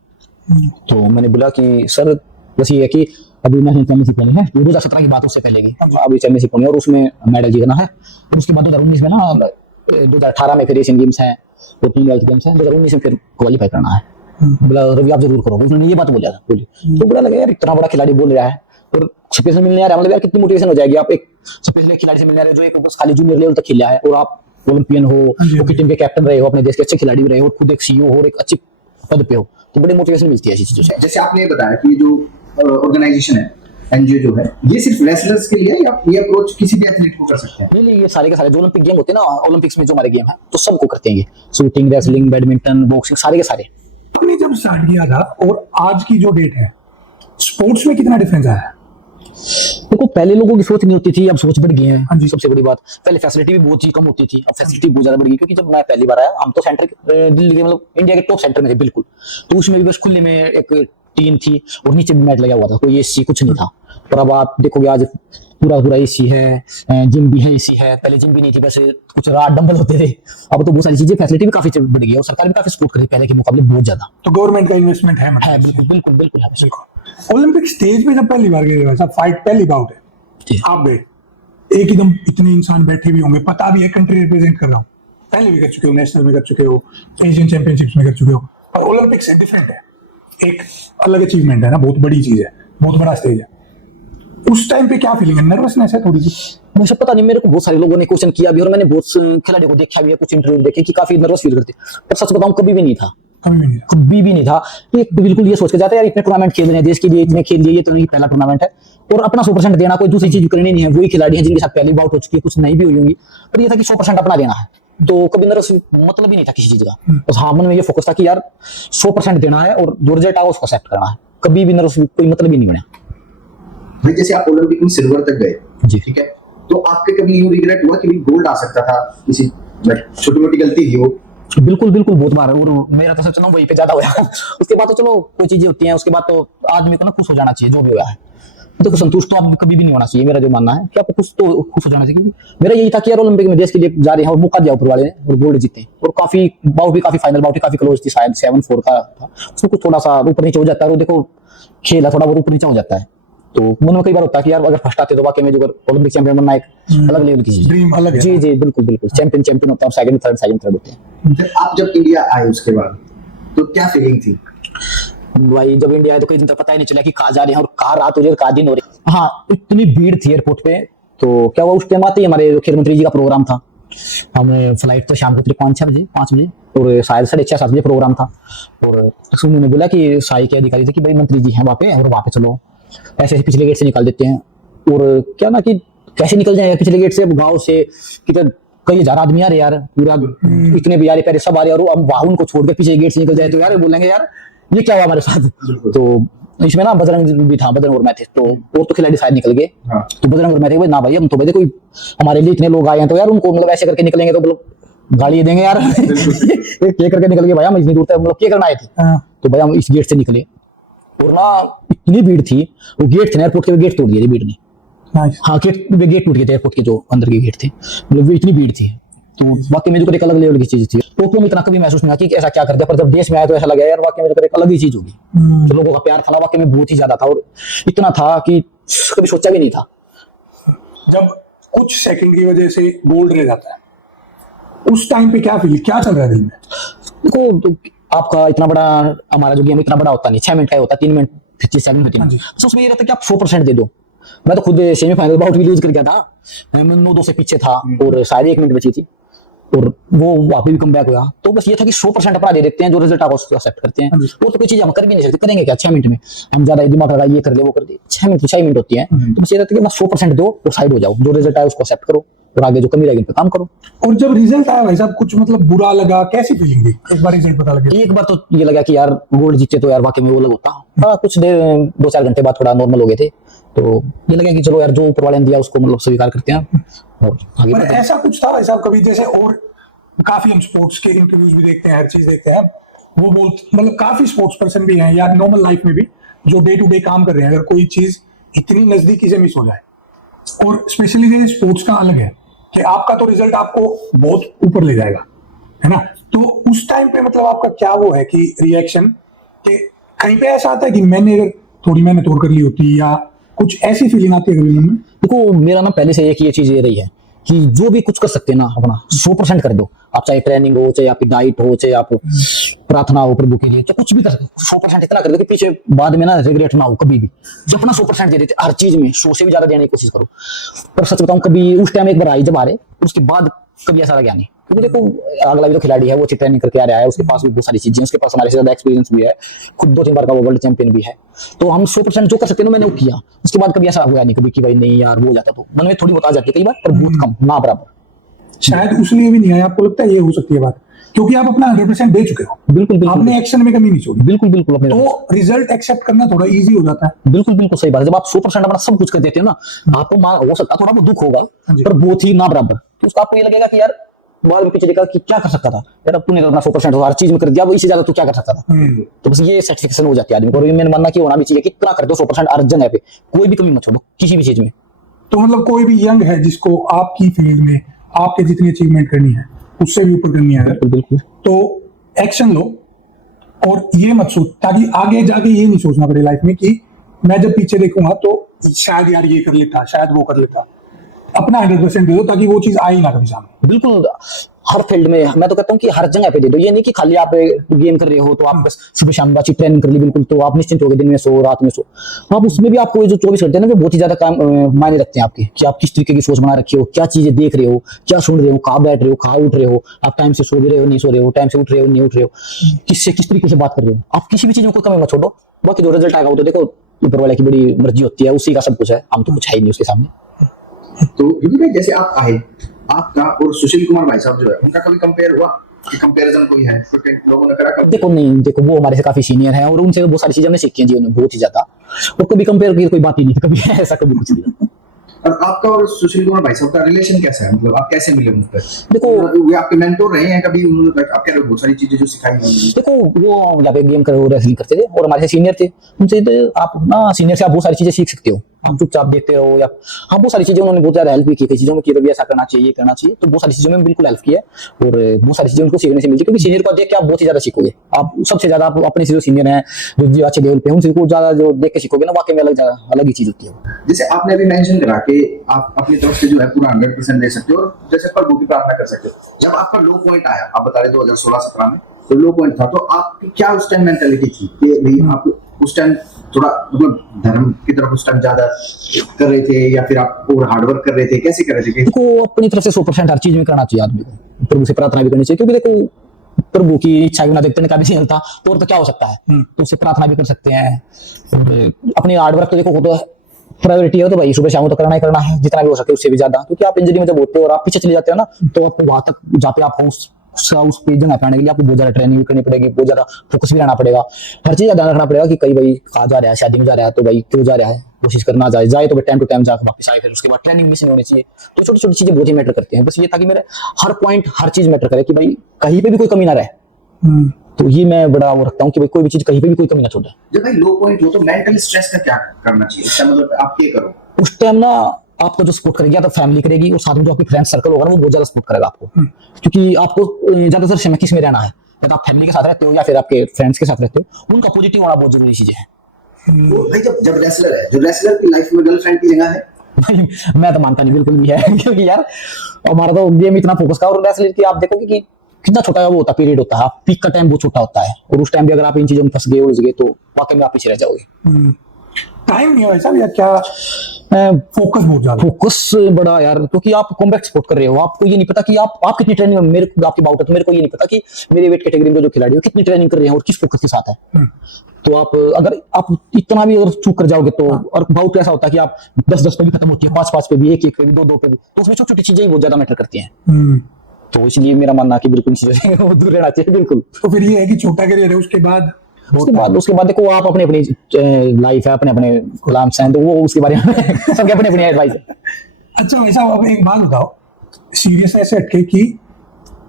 तो मैंने बोला कि सर बस ये है कि अभी नेशनल चैंपियनशिप होनी है, 2017 की बात, उससे पहले की अभी चैंपियनशिप होनी है, और उसमें मेडल जीतना है। और उसके बाद 2019 में ना 2018 में फिर एशियन गेम्स हैं, और 3 वर्ल्ड गेम्स हैं, 2019 में फिर क्वालीफाई करना है। बोला रवि आप जरूर करो, उसने ये बात बोला था बोली। तो बोला लगा यार इतना बड़ा खिलाड़ी बोल रहा है और स्पेशल मिलने आ रहा है, मतलब यार कितनी मोटिवेशन हो जाएगी। आप एक स्पेशल खिलाड़ी से मिलने आ रहे हो जो एक बस खाली जूनियर लेवल तक खेला है, और आप ओलंपियन हो, हॉकी टीम के कैप्टन रहे हो, अपने देश के अच्छे खिलाड़ी भी रहे हो, और खुद एक सीईओ हो और एक अच्छी पद पे हो, तो बड़ी मोटिवेशन मिलती है ऐसी चीजों से। जैसे आपने बताया कि जो ऑर्गेनाइजेशन है, एनजीओ जो है, ये सिर्फ रेसलर्स के लिए, या ये अप्रोच किसी भी एथलीट को कर सकते हैं? नहीं, ये सारे के सारे जो ओलंपिक गेम होते हैं ना, ओलंपिक्स में जो हमारे गेम है तो सबको करते हैं ये, शूटिंग, रेसलिंग, बैडमिंटन, बॉक्सिंग, सारे के सारे। आपने जब स्टार्ट किया था और आज की जो डेट है, स्पोर्ट्स में कितना डिफरेंस आया है? देखो पहले लोगों की सोच नहीं होती थी, अब सोच बढ़ गई है। हाँ जी। सबसे बड़ी बात, पहले फैसिलिटी भी बहुत ही कम होती थी, अब फैसिलिटी बहुत ज्यादा बढ़ गई। क्योंकि जब मैं पहली बार आया, हम तो सेंटर दिल्ली के मतलब इंडिया के टॉप सेंटर में थे बिल्कुल, तो उसमें भी बस खुले में एक टीम थी और नीचे भी मैट लगा हुआ था, कोई एसी कुछ नहीं था। और अब आप देखोगे आज पूरा एसी है, जिम भी है, एसी है। पहले जिम भी नहीं थी, बस कुछ रात डंबल होते थे। अब तो बहुत सारी चीजें, फैसिलिटी भी काफी बढ़ गई है, और सरकार भी काफी सपोर्ट कर रही है पहले के मुकाबले बहुत ज्यादा। तो गवर्नमेंट का इन्वेस्टमेंट है मतलब। है बिल्कुल है। ओलंपिक स्टेज पे जब पहली बार गए सब, फाइट पहली बाउट है, आप गए, एक एकदम इतने इंसान बैठे भी होंगे, पता भी है कंट्री रिप्रेजेंट कर रहा हूँ, पहले भी कर चुके हो, नेशनल में कर चुके हो, एशियन चैंपियनशिप्स में कर चुके हो, पर ओलंपिक से डिफरेंट है, एक अलग अचीवमेंट है ना, बहुत बड़ी चीज है, बहुत बड़ा स्टेज है। उस टाइम पे क्या फीलिंग है? नर्वसनेस है थोड़ी सी? मुझे पता नहीं, मेरे को बहुत सारे लोगों ने क्वेश्चन किया भी और मैंने बहुत खिलाड़ियों को देखा भी है, कुछ इंटरव्यू देखे कि काफी नर्वस फील करते, पर सच बताऊं कभी भी नहीं था, कभी भी नहीं। कभी भी नहीं था। ये बिल्कुल ये सोच के जाते हैं यार इतने टूर्नामेंट खेल रहे हैं देश के लिए, इतने खेल लिए, ये तो नहीं पहला टूर्नामेंट है और अपना 100% देना, कोई दूसरी चीज करनी नहीं है। वही खिलाड़ी हैं जिनके साथ पहली बाउट हो चुकी है, कुछ नहीं भी हुई होंगी, पर ये था कि 100% अपना देना है, तो कभी नर्वस मतलब ही नहीं था किसी चीज का। बस हाँ, मन में ये फोकस था कि यार 100% देना है और जो रिजल्ट आया उसको एक्सेप्ट करना है, कभी भी नर्वस कोई मतलब ही नहीं बना। भाई जैसे आप ओलंपिक में सिल्वर तक गए जी। ठीक है, तो आपके कभी यूं रिग्रेट हुआ कि गोल्ड आ सकता था, किसी छोटी मोटी गलती थी वो? बिल्कुल बिल्कुल, बहुत बार, और मेरा तो सोचना वहीं पे ज्यादा हुआ। उसके बाद तो चलो कोई चीजें होती हैं, उसके बाद तो आदमी को ना खुश हो जाना चाहिए जो भी हुआ है, तो संतुष्ट तो आप कभी भी नहीं होना चाहिए, मेरा जो मानना है कि आपको कुछ तो खुश हो जाना चाहिए। क्योंकि मेरा यही था कि यार ओलंपिक में देश के लिए जा रहे हैं और मौका दिया ऊपर वाले ने और गोल्ड जीते, और काफी बाउट भी, काफी फाइनल बाउट काफी क्लोज थी, शायद 7-4 का था, उसमें कुछ थोड़ा सा ऊपर नीचे हो जाता है, और देखो खेल है थोड़ा बहुत ऊपर नीचे हो जाता है, तो मन में कई बार होता है कि यार अगर फर्स्ट आते तो वाकई में जो ओलंपिक चैंपियन बनना एक अलग लेवल की चीज है, ड्रीम अलग है। जी जी बिल्कुल बिल्कुल, चैंपियन होता है, सेकंड थर्ड होते हैं। आप जब इंडिया आए उसके बाद तो क्या फीलिंग थी? भाई जब इंडिया आए तो कई दिन तक पता ही नहीं चला कि कहाँ जा रहे हैं और कहाँ रात हो रही है और कहाँ दिन हो रही है। हाँ, इतनी भीड़ थी एयरपोर्ट पे, तो क्या हुआ उस टाइम आते ही हमारे खेल मंत्री जी का प्रोग्राम था, हमने फ्लाइट तो शाम को उतरी 5 बजे और शायद 6:30-7 बजे प्रोग्राम था, और सुनने ने बोला कि साई के अधिकारी थे कि भाई मंत्री जी हैं वहाँ पे और वहाँ पे चलो, ऐसे पिछले गेट से निकाल देते हैं। और क्या ना कि कैसे निकल जाए पिछले गेट से, गाँव से कितने कई हजार आदमी आ रहे यार, पूरा इतने भी यार सब आ रहे और अब वाहन को छोड़ के पीछे गेट से निकल जाए तो यार बोलेंगे यार ये क्या हुआ हमारे साथ। तो इसमें ना बजरंग भी था, बजरंग और मैं थे, तो और तो खिलाड़ी शायद निकल गए। हाँ। तो बजरंग और मैं थे भाई, ना भाई हम तो भाई कोई हमारे लिए इतने लोग आए हैं तो यार उनको मतलब ऐसे करके निकलेंगे तो मतलब गाली देंगे यार। क्या करके निकल गए भाई, हम इतनी दूर तक मतलब क्या करना आए थे। तो भाई हम इस गेट से निकले और ना इतनी भीड़ थी, वो गेट थे एयरपोर्ट के, गेट तोड़ दिए भीड़ ने। हाँ, गेट टूट गए थे एयरपोर्ट के जो अंदर के गेट थे, मतलब वो इतनी भीड़ थी, तो वाकई में जो एक अलग लेवल की चीज थी। टोक्यो में इतना कभी महसूस नहीं कि ऐसा क्या कर दिया, पर जब देश में आया तो ऐसा लगा यार वाकई में जो एक अलग ही चीज होगी, तो लोगों का प्यार था वाकई में बहुत ही ज्यादा था, और इतना था कि कभी सोचा भी नहीं था। जब कुछ सेकंड की वजह से गोल्ड रह जाता है उस टाइम पे क्या फील, क्या चल रहा है दिल में? देखो तो आपका इतना बड़ा, हमारा जो गेम इतना बड़ा होता नहीं, 6 मिनट का होता, 3 मिनट 25 सेकंड होती है, तो उसमें ये रहता है कि आप 100% दे दो। मैं तो खुद सेमीफाइनल बाउट भी लूज कर गया था, मैं 9-2 से पीछे था और शायद 1 मिनट बची थी और वो वहां पे भी कम बैक हुआ, तो बस ये था कि 100% अपना दे देते हैं, जो रिजल्ट आप उसको एक्सेप्ट करते हैं। वो तो कोई चीज हम कर भी नहीं सकते, करेंगे क्या 6 मिनट में, हम ज्यादा दिमाग लगा ये कर ले वो कर दे, 6 मिनट होती है, तो बस ये रहता है कि बस 100% दो और साइड हो जाओ, जो रिजल्ट आए उसको एक्सेप्ट करो और आगे जो कमी रहेगी पे काम करो। और जब रिजल्ट आया भाई साहब कुछ मतलब बुरा लगा, कैसी फीलिंग थी एक बार रिजल्ट पता लगे? एक बार तो ये लगा कि यार गोल्ड जीते तो यार वाकई में वो अलग होता, कुछ देर 2-4 घंटे बाद थोड़ा नॉर्मल हो गए थे, तो ये लगा कि चलो यार जो ऊपर वाले ने दिया उसको मतलब स्वीकार करते हैं और आगे। पर ऐसा कुछ था भाई साहब कभी, जैसे और काफी हम स्पोर्ट्स के इंटरव्यूज भी देखते हैं, हर चीज देखते हैं, वो बहुत मतलब काफी स्पोर्ट्स पर्सन भी हैं या नॉर्मल लाइफ में भी जो डे टू डे काम कर रहे हैं, अगर कोई चीज इतनी नजदीकी से मिस हो जाए, और स्पेशली ये स्पोर्ट्स का अलग है कि आपका तो रिजल्ट आपको बहुत ऊपर ले जाएगा, है ना, तो उस टाइम पे मतलब आपका क्या वो है कि रिएक्शन, कि कहीं पे ऐसा आता है कि मैंने अगर थोड़ी मेहनत और कर ली होती, या कुछ ऐसी फीलिंग आती है कभी मन में? देखो मेरा ना पहले से एक ये चीज ये रही है कि जो भी कुछ कर सकते हैं ना अपना 100% कर दो, आप चाहे ट्रेनिंग हो, चाहे आपकी डाइट हो, चाहे आप प्रार्थना हो प्रभु के लिए, चाहे कुछ भी कर सकते, 100% इतना कर दो कि पीछे बाद में ना रिग्रेट ना हो कभी भी। जब अपना 100% दे देते हर चीज में, 100 से भी ज्यादा देने की कोशिश करो। पर सच बताऊं कभी उस टाइम एक बार आई जब आ रहे, उसके बाद कभी ऐसा लगा नहीं, क्योंकि देखो अगला भी तो खिलाड़ी है, वो अच्छी ट्रेनिंग करके आ रहा है, उसके पास भी बहुत सारी चीजें, उसके पास हमारे से ज्यादा एक्सपीरियंस भी है, खुद 2-3 बार का वो वर्ल्ड चैंपियन भी है, तो हम 100% जो कर सकते हैं मैंने वो किया। उसके बाद कभी ऐसा हुआ नहीं कभी कि भाई नहीं यार वो हो जाता, तो मन में थोड़ी बहुत आ जाती है कई बार, पर बहुत कम, ना बराबर। शायद उसलिए भी नहीं आया, आपको लगता है ये हो सकती है बात, क्योंकि आप अपना 100% दे चुके हो, बिल्कुल आपने एक्शन में कमी नहीं छोड़ी, बिल्कुल अपने तो रिजल्ट एक्सेप्ट करना थोड़ा इजी हो जाता है। बिल्कुल सही बात है। जब आप 100% अपना सब कुछ कर देते हो ना, आपको हो सकता है थोड़ा बहुत दुख होगा, पर बहुत ही ना बराबर, तो उसका आपको ये लगेगा कि यार बाद में पीछे देखा कि क्या कर सकता था यार, अब तूने अपना 100% हर चीज में कर दिया, वो इससे ज्यादा तू क्या कर सकता था। तो बस ये सेटिस्फेक्शन हो जाती है आदमी को, और ये मैंने मानना कि होना भी चाहिए, कितना कर दो 100% अर्जन है पे, कोई भी कमी मत छोड़ो किसी भी चीज में। तो मतलब कोई भी यंग है जिसको आपकी फील्ड में आपके जितनी अचीवमेंट करनी है उससे भी ऊपर करनी है, बिल्कुल तो एक्शन लो, और ये मत सोच, ताकि आगे जाके ये नहीं सोचना पड़े लाइफ में कि मैं जब पीछे देखूंगा तो शायद यार ये कर लेता, शायद वो कर लेता। अपना 100% दे दो ताकि वो चीज आए ना कभी सामने। बिल्कुल हर फील्ड में मैं तो कहता हूँ कि हर जगह पे दे दो। ये नहीं कि खाली आप गेम कर रहे हो तो आप बस सुबह शाम अच्छी ट्रेनिंग कर ली बिल्कुल तो आप निश्चिंत हो गए, दिन में सो रात में सो। आप उसमें भी आपको जो 24 घंटे हैं ना वो बहुत ही ज्यादा काम मायने रखते हैं आपके, कि आप किस तरीके की सोच बना रखी हो, क्या चीजें देख रहे हो, क्या सुन रहे हो, कहाँ बैठ रहे हो, कहाँ उठ रहे हो, आप टाइम से सो भी रहे हो नहीं सो रहे हो, टाइम से उठ रहे हो नहीं उठ रहे हो, किससे किस तरीके से बात कर रहे हो। आप किसी भी चीज को कमी मत छोड़ो, बाकी जो रिजल्ट आएगा वो तो देखो ऊपर वाले की बड़ी मर्जी होती है, उसी का सब कुछ है, हम तो कुछ है ही नहीं उसके सामने। तो युवी भाई जैसे आप आए, आपका और सुशील कुमार भाई साहब जो है उनका कभी कंपेयर हुआ कि कंपैरिजन कोई है, तो लोगों ने करा कभी? देखो नहीं, देखो वो हमारे से काफी सीनियर है और उनसे बहुत सारी चीजें हमने सीखी हैं जीवन में बहुत ही ज्यादा, और कभी कंपेयर की कोई बात ही नहीं थी कभी ऐसा कभी कुछ नहीं। और आपका और सुशील कुमार भाई साहब का रिलेशन कैसा है, मतलब आप कैसे मिले उनसे? देखो वो आपके मेंटोर रहे हैं कभी, उन्होंने आप कह रहे हो बहुत सारी चीजें जो सिखाई हैं उन्होंने? देखो वो यहाँ पे गेम कर रेसलिंग करते थे और हमारे से सीनियर थे, उनसे तो आप ना सीनियर से आप बहुत सारी चीजें सीख सकते हो, आप चुपचाप देखते रहो या हाँ बहुत सारी चीजें उन्होंने बहुत ज्यादा हेल्प भी की, कई चीजों में कि रवि ऐसा करना चाहिए, ये करना चाहिए, तो बहुत सारी चीजों में बिल्कुल हेल्प किया और बहुत सारी चीजें उनको सीखने से मिलती है, क्योंकि सीनियर को देख के आप बहुत ही ज्यादा सीखोगे। आप सबसे ज्यादा आप अपने से जो सीनियर हैं जो अच्छे लेवल पे उनसे ज्यादा जो देख के सीखोगे ना, वाकई में अलग ही चीज होती है। जैसे आपने अभी मेंशन करा कि आप अपनी तरफ से जो है पूरा 100% दे सकते हो और जैसे प्रभु की प्रार्थना कर सकते हो। जब आपका लो पॉइंट आया, आप बता रहे 2016-17 में तो लो पॉइंट था, तो आपकी क्या उस टाइम मेंटालिटी थी कि भाई आप उस टाइम थोड़ा मतलब धर्म की तरफ उस टाइम ज्यादा कर रहे थे या फिर आप और हार्डवर्क कर रहे थे, कैसे कर रहे थे? देखो अपनी तरफ से 100% हर चीज में करना चाहिए आदमी को, प्रभु से प्रार्थना भी करनी चाहिए, क्योंकि देखो प्रभु की इच्छा बिना देखते का भी नहीं चलता, तो और तो क्या हो सकता है, तो उससे प्रार्थना भी कर सकते हैं। अपनी हार्डवर्क तो देखो वो तो प्रायोरिटी है, तो भाई सुबह शाम तो करना ही करना है जितना भी हो सके उससे भी ज्यादा, क्योंकि आप इंजरी में जब होते हो और आप पीछे चले जाते हो ना, तो आपको वहां तक जहाँ पे आप हो उस पे जगह पे आने के लिए आपको बहुत ज्यादा ट्रेनिंग भी करनी पड़ेगी, बहुत ज्यादा फोकस भी रहना पड़ेगा, हर चीज ध्यान रखना पड़ेगा कि कहीं भाई कहाँ जा रहा है, शादी में जा रहा है तो भाई क्यों जा रहा है, कोशिश करना जाए तो टाइम टू टाइम जाकर वापस आए, फिर उसके बाद ट्रेनिंग मिस नहीं होनी चाहिए। तो छोटी छोटी चीजें बहुत ही मैटर करती हैं, बस ये था कि मेरे हर पॉइंट हर चीज मैटर करे कि भाई कहीं पे भी कोई कमी ना रहे, तो ये मैं बड़ा वो रखता हूँ कि भाई कोई भी चीज कहीं पे भी कोई कमी ना छोड़े। जब भाई लो पॉइंट हो तो मेंटल स्ट्रेस का क्या करना चाहिए, इसका मतलब आप क्या करो? उस टाइम ना आपको जो सपोर्ट करेगी या तो फैमिली करेगी और साथ में जो आपकी फ्रेंड सर्कल होगा ना वो बहुत ज्यादा सपोर्ट करेगा आपको, क्योंकि आपको ज्यादातर समय किस में रहना है, या तो आप फैमिली के साथ रहते हो या फिर आपके फ्रेंड्स के साथ रहते हो, उनका पॉजिटिव होना बहुत जरूरी चीज है। वो भाई जब रेसलर है, जो रेसलर की लाइफ में गर्लफ्रेंड की जगह है? मैं तो मानता नहीं बिल्कुल भी है क्योंकि यार हमारा तो गेम इतना फोकस का, और रेसलर की आप देखोगे कि कितना छोटा वो होता पीरियड होता है, आप पीक का टाइम बहुत छोटा होता है, और उस टाइम भी अगर आप इन चीजों में फंस गए उलझ गए तो वाकई में आप पीछे रह जाओगे। टाइम नहीं है ऐसा या क्या, फोकस बहुत ज्यादा, फोकस बड़ा यार, क्योंकि आप कॉम्बैट स्पोर्ट कर रहे हो, आपको ये नहीं पता कि आप कितनी ट्रेनिंग, मेरे को आपकी बाउट है तो मेरे को ये नहीं पता कि मेरे वेट कैटेगरी में जो खिलाड़ी हो कितनी ट्रेनिंग कर रहे हैं और किस फोकस के साथ है। तो आप अगर आप इतना भी अगर चूक कर जाओगे तो, और बाउट ऐसा होता है कि आप 10-10 पे भी खत्म होती है, 5-5 पे भी, 1-1 पे भी, 2-2 पे भी, तो उसमें छोटी छोटी चीजें ही बहुत ज्यादा मैटर करती हैं। तो इसलिए मेरा मानना है कि बिल्कुल चीजें वो दूर रहना चाहिए बिल्कुल। तो फिर ये है कि छोटा करियर है, उसके बाद देखो आप अपनी अपनी लाइफ है, अपने अपने गुलाम हैं, तो वो उसके बारे में सबके अपने अपनी एडवाइस है। अच्छा वैसा अब एक बात बताओ सीरियस ऐसे हटके कि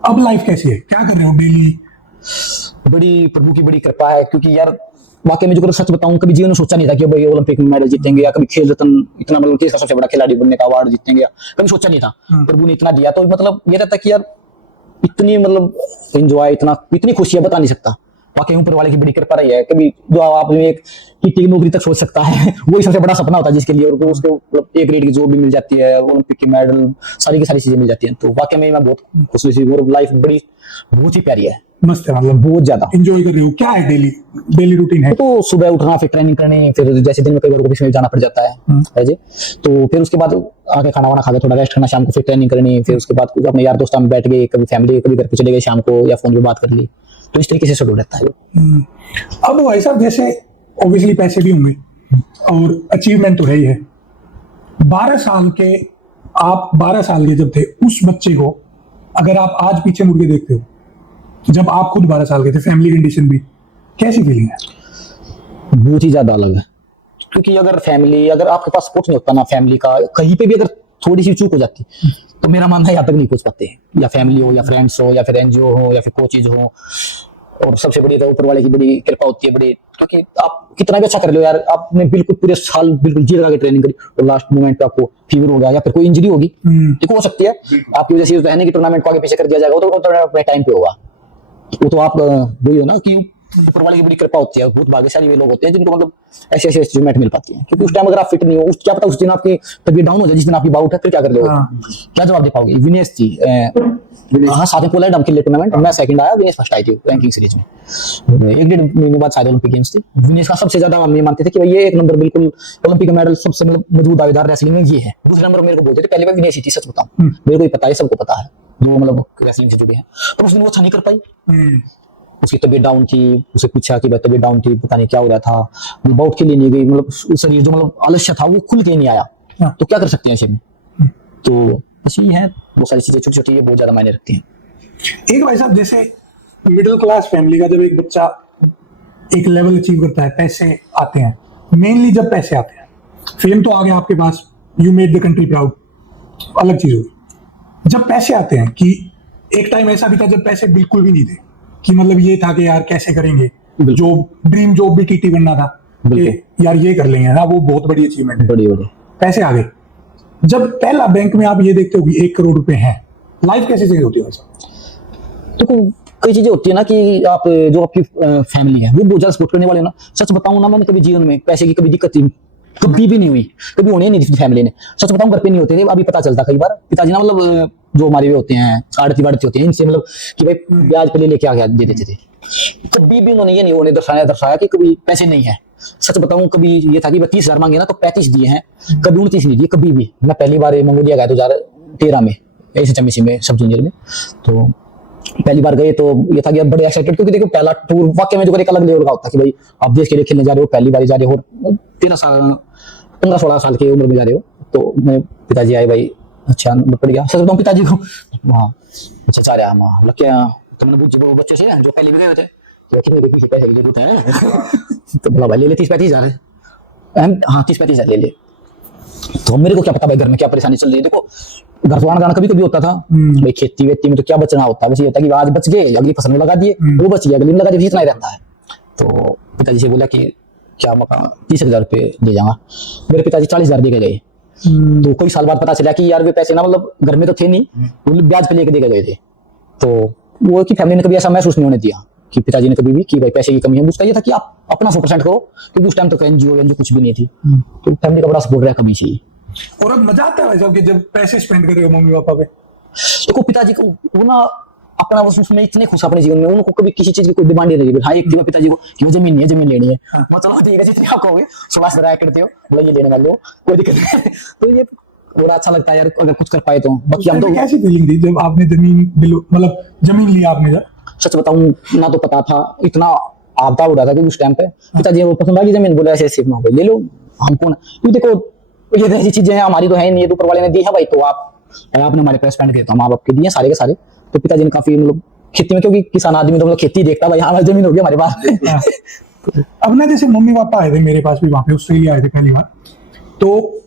अब लाइफ कैसी है, क्या कर रहे हो डेली? बड़ी प्रभु की बड़ी कृपा है, क्योंकि यार वाकई में जो सच बताऊं कभी जीवन में सोचा नहीं था कि भाई ओलंपिक में मेडल जीतेंगे या कभी खेल रत्न इतना मतलब देश का सबसे बड़ा खिलाड़ी बनने का अवार्ड जीतेंगे, कभी सोचा नहीं था। प्रभु ने इतना दिया, तो मतलब ये रहता कि यार इतनी मतलब एंजॉय, इतनी खुशियां बता नहीं सकता, वाकई ऊपर वाले की बड़ी कृपा रही है। कभी जो आप एक की नौकरी तक सोच सकता है वही सबसे बड़ा सपना होता है जिसके लिए, और उसको मतलब एक ग्रेड की जॉब भी मिल जाती है, ओलंपिक की मेडल सारी की सारी चीजें मिल जाती हैं, तो वाकई में मैं बहुत खुश नसीब हूं, लाइफ बड़ी बहुत ही प्यारी है, मस्त है, मतलब बहुत ज्यादा एंजॉय कर रहे हो। क्या है डेली रूटीन है? तो सुबह उठना, फिर ट्रेनिंग करनी, फिर जैसे दिन में कई बार ऑफिस में जाना पड़ जाता है जी, तो फिर उसके बाद आके खाना वाना खा के थोड़ा रेस्ट करना, शाम को फिर ट्रेनिंग करनी, फिर उसके बाद अपने यार दोस्तों में बैठ गए, कभी फैमिली कभी घर पे चले गए शाम को, या फोन पे बात कर ली, तो इस तरीके से शेड्यूल रहता है। अब भाई साहब जैसे ऑब्वियसली पैसे भी होंगे और अचीवमेंट तो है ही है, 12 साल के आप 12 साल के जब थे उस बच्चे को अगर आप आज पीछे मुड़ के देखते हो, जब आप खुद 12 साल के थे, फैमिली कंडीशन भी, कैसी फीलिंग है? बहुत ही ज्यादा अलग है, क्योंकि अगर आपके पास सपोर्ट नहीं होता ना फैमिली का, कहीं पे भी अगर थोड़ी सी चूक हो जाती तो मेरा मानना है यहाँ तक नहीं पहुंच पाते, या फैमिली हो या फ्रेंड्स हो या फिर एनजीओ हो या फिर कोचेज हो, और सबसे बड़ी तो ऊपर वाले की बड़ी कृपा होती है बड़ी, क्योंकि आप कितना भी अच्छा कर लो यार, आपने बिल्कुल पूरे साल बिल्कुल जी लगा के ट्रेनिंग करी और लास्ट मोमेंट पे आपको फीवर हो गया या फिर कोई इंजरी होगी, ठीक हो सकती है आपकी वजह से, है नहीं कि टूर्नामेंट को आगे पीछे कर दिया जाएगा, तो अपने टाइम पे होगा, वो तो आप वही हो ना कि ऊपर वाले की बड़ी कृपा होती है, बहुत भाग्यशाली वे लोग होते हैं जिनको मतलब ऐसे ऐसे अचीवमेंट मिल पाती है। क्योंकि उस टाइम अगर आप फिट नहीं हो, उस क्या पता उस दिन आपकी तबीयत डाउन हो जाए, जिस दिन आपकी बाउट है, फिर क्या कर लोगे? क्या जवाब दे पाओगे? विनेश जी हाँ साथ में पोलैंड हम खेले टूर्नामेंट, मैं सेकंड आया, विनेश फर्स्ट आई थी रैंकिंग सीरीज में। 1-1.5 महीने बाद शायद ओलंपिक गेम्स थी। विनेश का सबसे ज्यादा हम ये मानते थे कि भाई ये एक नंबर बिल्कुल ओलंपिक का मेडल सबसे मतलब मजबूत दावेदार रेसलिंग में ये है। दूसरे नंबर मेरे को बोलते थे, पहले मैं विनेश ही थी, सच बताऊं मेरे को ही पता है, सबको पता है जो मतलब रेसलिंग से जुड़े हैं। तो उस दिन वो अच्छा नहीं कर पाई, उसकी तबीयत डाउन थी, उसे पूछा कि भाई तबीयत डाउन थी, पता नहीं क्या हो रहा था, बाउट के लिए नहीं गई, मतलब शरीर जो मतलब आलस्य था वो खुल के नहीं आया। तो क्या कर सकते हैं ऐसे में? तो बस यही है, बहुत सारी चीजें छोटी छोटी बहुत ज्यादा मायने रखती हैं। एक भाई साहब, जैसे मिडिल क्लास फैमिली का जब एक बच्चा एक लेवल अचीव करता है, पैसे आते हैं, मेनली जब पैसे आते हैं, फेम तो आ गया आपके पास, you made the country proud, अलग चीज होगी। जब पैसे आते हैं, कि एक टाइम ऐसा भी था जब पैसे बिल्कुल भी नहीं थे, कि मतलब ये था कि यार कैसे करेंगे, जो ड्रीम जॉब भी टीटी बनना था कि यार ये कर लेंगे ना, वो बहुत बड़ी अचीवमेंट है, बड़ी पैसे आ गए। जब पहला बैंक में आप ये देखते हो कि 1 करोड़ रुपए है, लाइफ कैसे चेंज होती है भाई साहब? तो कई चीजें होती है ना कि आप जो आपकी फैमिली है वो बहुत ज्यादा सपोर्ट करने वाले हो ना। सच बताऊं ना, मैंने कभी जीवन में पैसे की कभी दिक्कत कभी भी नहीं हुई, कभी होने नहीं दी फैमिली ने। सच बताऊं घर पे नहीं होते थे, अभी पता चलता कई बार पिताजी ना मतलब जो हमारे भी होते हैं आड़ती वाड़ती होते हैं, इनसे मतलब कि भाई ब्याज पे लेके आ गया दे देते थे। कभी भी उन्होंने ये नहीं होने दर्शाया कि कभी पैसे नहीं है। सच बताऊं कभी ये था कि 30,000 मांगे ना तो 35 दिए हैं, कभी 29 नहीं दिए कभी भी। मैं पहली बार मंगोलिया गया 2013 में, ऐसे चम्बी में सब जूनियर में। तो पहली बार गए तो ये था कि अब बड़े एक्साइटेड, क्योंकि देखो पहला टूर वाकई में जो एक अलग लेवल का होता है कि भाई आप देश के लिए खेलने जा रहे हो, पहली बार जा रहे हो, 15-16 साल की उम्र में जा रहे हो। तो मेरे पिताजी आए, भाई अच्छा पड़ गया। सच बताऊं पिताजी को वहाँ अच्छा जा रहा है वहाँ लग गया। तो मैंने पूछा वो बच्चे से जो पहले भी गए थे तो कितने पैसे की जरूरत है तो बोला भाई ले ले 30-35 हज़ार। हाँ 30-35 हज़ार ले ले। तो मेरे को क्या पता भाई घर में क्या परेशानी चल रही है। देखो घर से आना कभी कभी होता था भाई, खेती वेती में तो क्या बचना होता है, बस ये होता है कि आज बच गए अगली फसल में लगा दिए, वो बच गया अगली में लगा दिए, इतना ही रहता है। तो पिताजी से बोला कि क्या मकान 30,000 रुपये दे जाऊंगा। मेरे पिताजी 40,000 दे के गए। तो कोई साल बाद पता चला कि यार वे पैसे ना मतलब घर में तो थे नहीं, मतलब ब्याज पे लेके दे गए थे। तो वो की फैमिली ने कभी ऐसा महसूस नहीं होने दिया कि पिताजी ने कभी भी कि भाई पैसे की कमी है। उसका ये था कि आप अपना 100% करो, क्योंकि उस टाइम तक एनजीओ कुछ भी नहीं थी। तो फैमिली का बड़ा सपोर्ट रहा कभी से। और अब मजा आता है भाई साहब कि जब पैसे स्पेंड कर रहे हो मम्मी पापा पे? देखो पिताजी को वो ना अपना उसमें इतने खुश अपने जीवन में, उनको कभी किसी चीज की कोई डिमांड नहीं लगी। हाँ एक थी पिताजी को कि वो जमीन नहीं है, जमीन लेनी है। मैं चलो ठीक है जितनी आप कहोगे 16 करते हो मतलब ये लेने वाले हो, कोई दिक्कत नहीं। तो ये बड़ा अच्छा लगता है यार अगर कुछ कर पाए तो। बाकी हम तो कैसी फीलिंग थी जब आपने जमीन मतलब जमीन लिया आपने? जब सच बताऊं ना तो पता था, इतना आपदा उड़ा था कि उस टाइम पे पिताजी को पसंद आ गई जमीन, बोले ऐसे ऐसे ले लो हमको ना। क्योंकि देखो ये ऐसी चीजें हैं हमारी तो है नहीं, ये तो ऊपर वाले ने दी है भाई, तो आपने हमारे पे स्पेंड किया तो माँ बाप के दिए सारे के सारे। तो पिताजी ने काफी मतलब खेती में, क्योंकि किसान आदमी तो मतलब खेती देखता भाई, हमारी जमीन होगी हमारे पास। अब ना जैसे मम्मी पापा आए थे मेरे पास भी, वहां पे ऑस्ट्रेलिया आए थे पहली बार, तो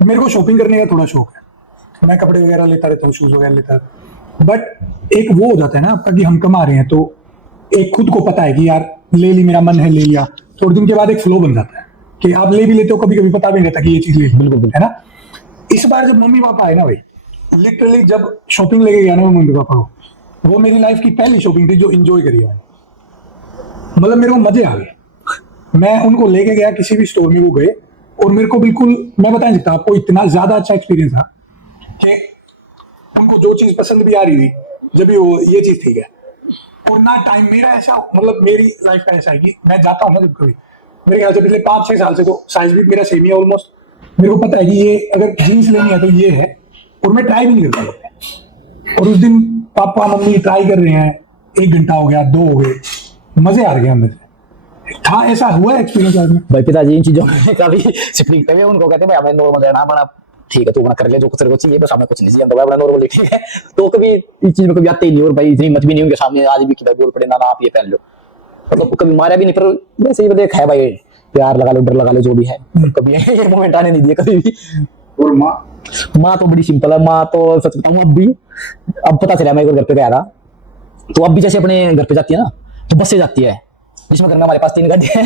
मेरे को शॉपिंग करने का थोड़ा शौक है, मैं कपड़े वगैरह लेता रहता हूँ, शूज वगैरह लेता रहता। बट एक वो हो जाता है ना आपका कि हम कमा रहे हैं, तो एक खुद को पता है कि यार ले ली, मेरा मन है ले लिया, थोड़े दिन के बाद एक फ्लो बन जाता है कि आप ले भी लेते हो, कभी कभी पता भी नहीं रहता कि ये चीज ले ली, बिल्कुल है ना। इस बार जब मम्मी पापा आए ना भाई, लिटरली जब शॉपिंग लेके गया ना मम्मी पापा को, वो मेरी लाइफ की पहली शॉपिंग थी जो इंजॉय करी है मैंने। मतलब मेरे को मजे आ गए। मैं उनको लेके गया किसी भी स्टोर में, वो गए और मेरे को बिल्कुल, मैं बता नहीं सकता आपको, इतना ज्यादा अच्छा एक्सपीरियंस था कि उनको जो चीज पसंद भी आ रही थी, जब भी वो ये चीज ठीक है। और ना टाइम मेरा ऐसा, मतलब मेरी लाइफ का ऐसा है कि मैं जाता हूँ ना जब कभी, मेरे ख्याल से पिछले 5-6 साल से तो साइज भी मेरा सेम ही है ऑलमोस्ट। मेरे को पता है कि ये अगर जीन्स लेनी है तो ये है, और मैं ट्राई भी नहीं करता। और उस दिन पापा मम्मी ट्राई कर रहे हैं, 1 घंटा हो गया, 2 हो गए, मजे आ रहे अंदर से। था ऐसा हुआ एक्सपीरियंस आज में? भाई पिताजी इन चीजों में काफी स्ट्रिक्ट है, उनको कहते हैं भाई हमें नॉर्मल रहना बना, ठीक है तू बना कर ले जो कुछ तेरे को चाहिए, बस हमें कुछ नहीं चाहिए, हम तो बड़ा नॉर्मल ठीक है। तो कभी इस चीज में कभी आते ही नहीं, और भाई इतनी हिम्मत भी नहीं उनके सामने आज भी कि भाई बोल पड़े ना आप ये पहन लो, मतलब कभी मारा भी नहीं। पर वैसे ही देख है भाई, प्यार लगा लो डर लगा लो जो भी है, कभी ये मोमेंट आने नहीं दिए कभी भी। और माँ तो बड़ी सिंपल है। माँ तो सच बताऊं अब पता चला, मैं घर पे गया था तो अब भी जैसे अपने घर पे जाती है ना तो बस से जाती है, जिसमें घर में हमारे पास 3 गाड़ी है।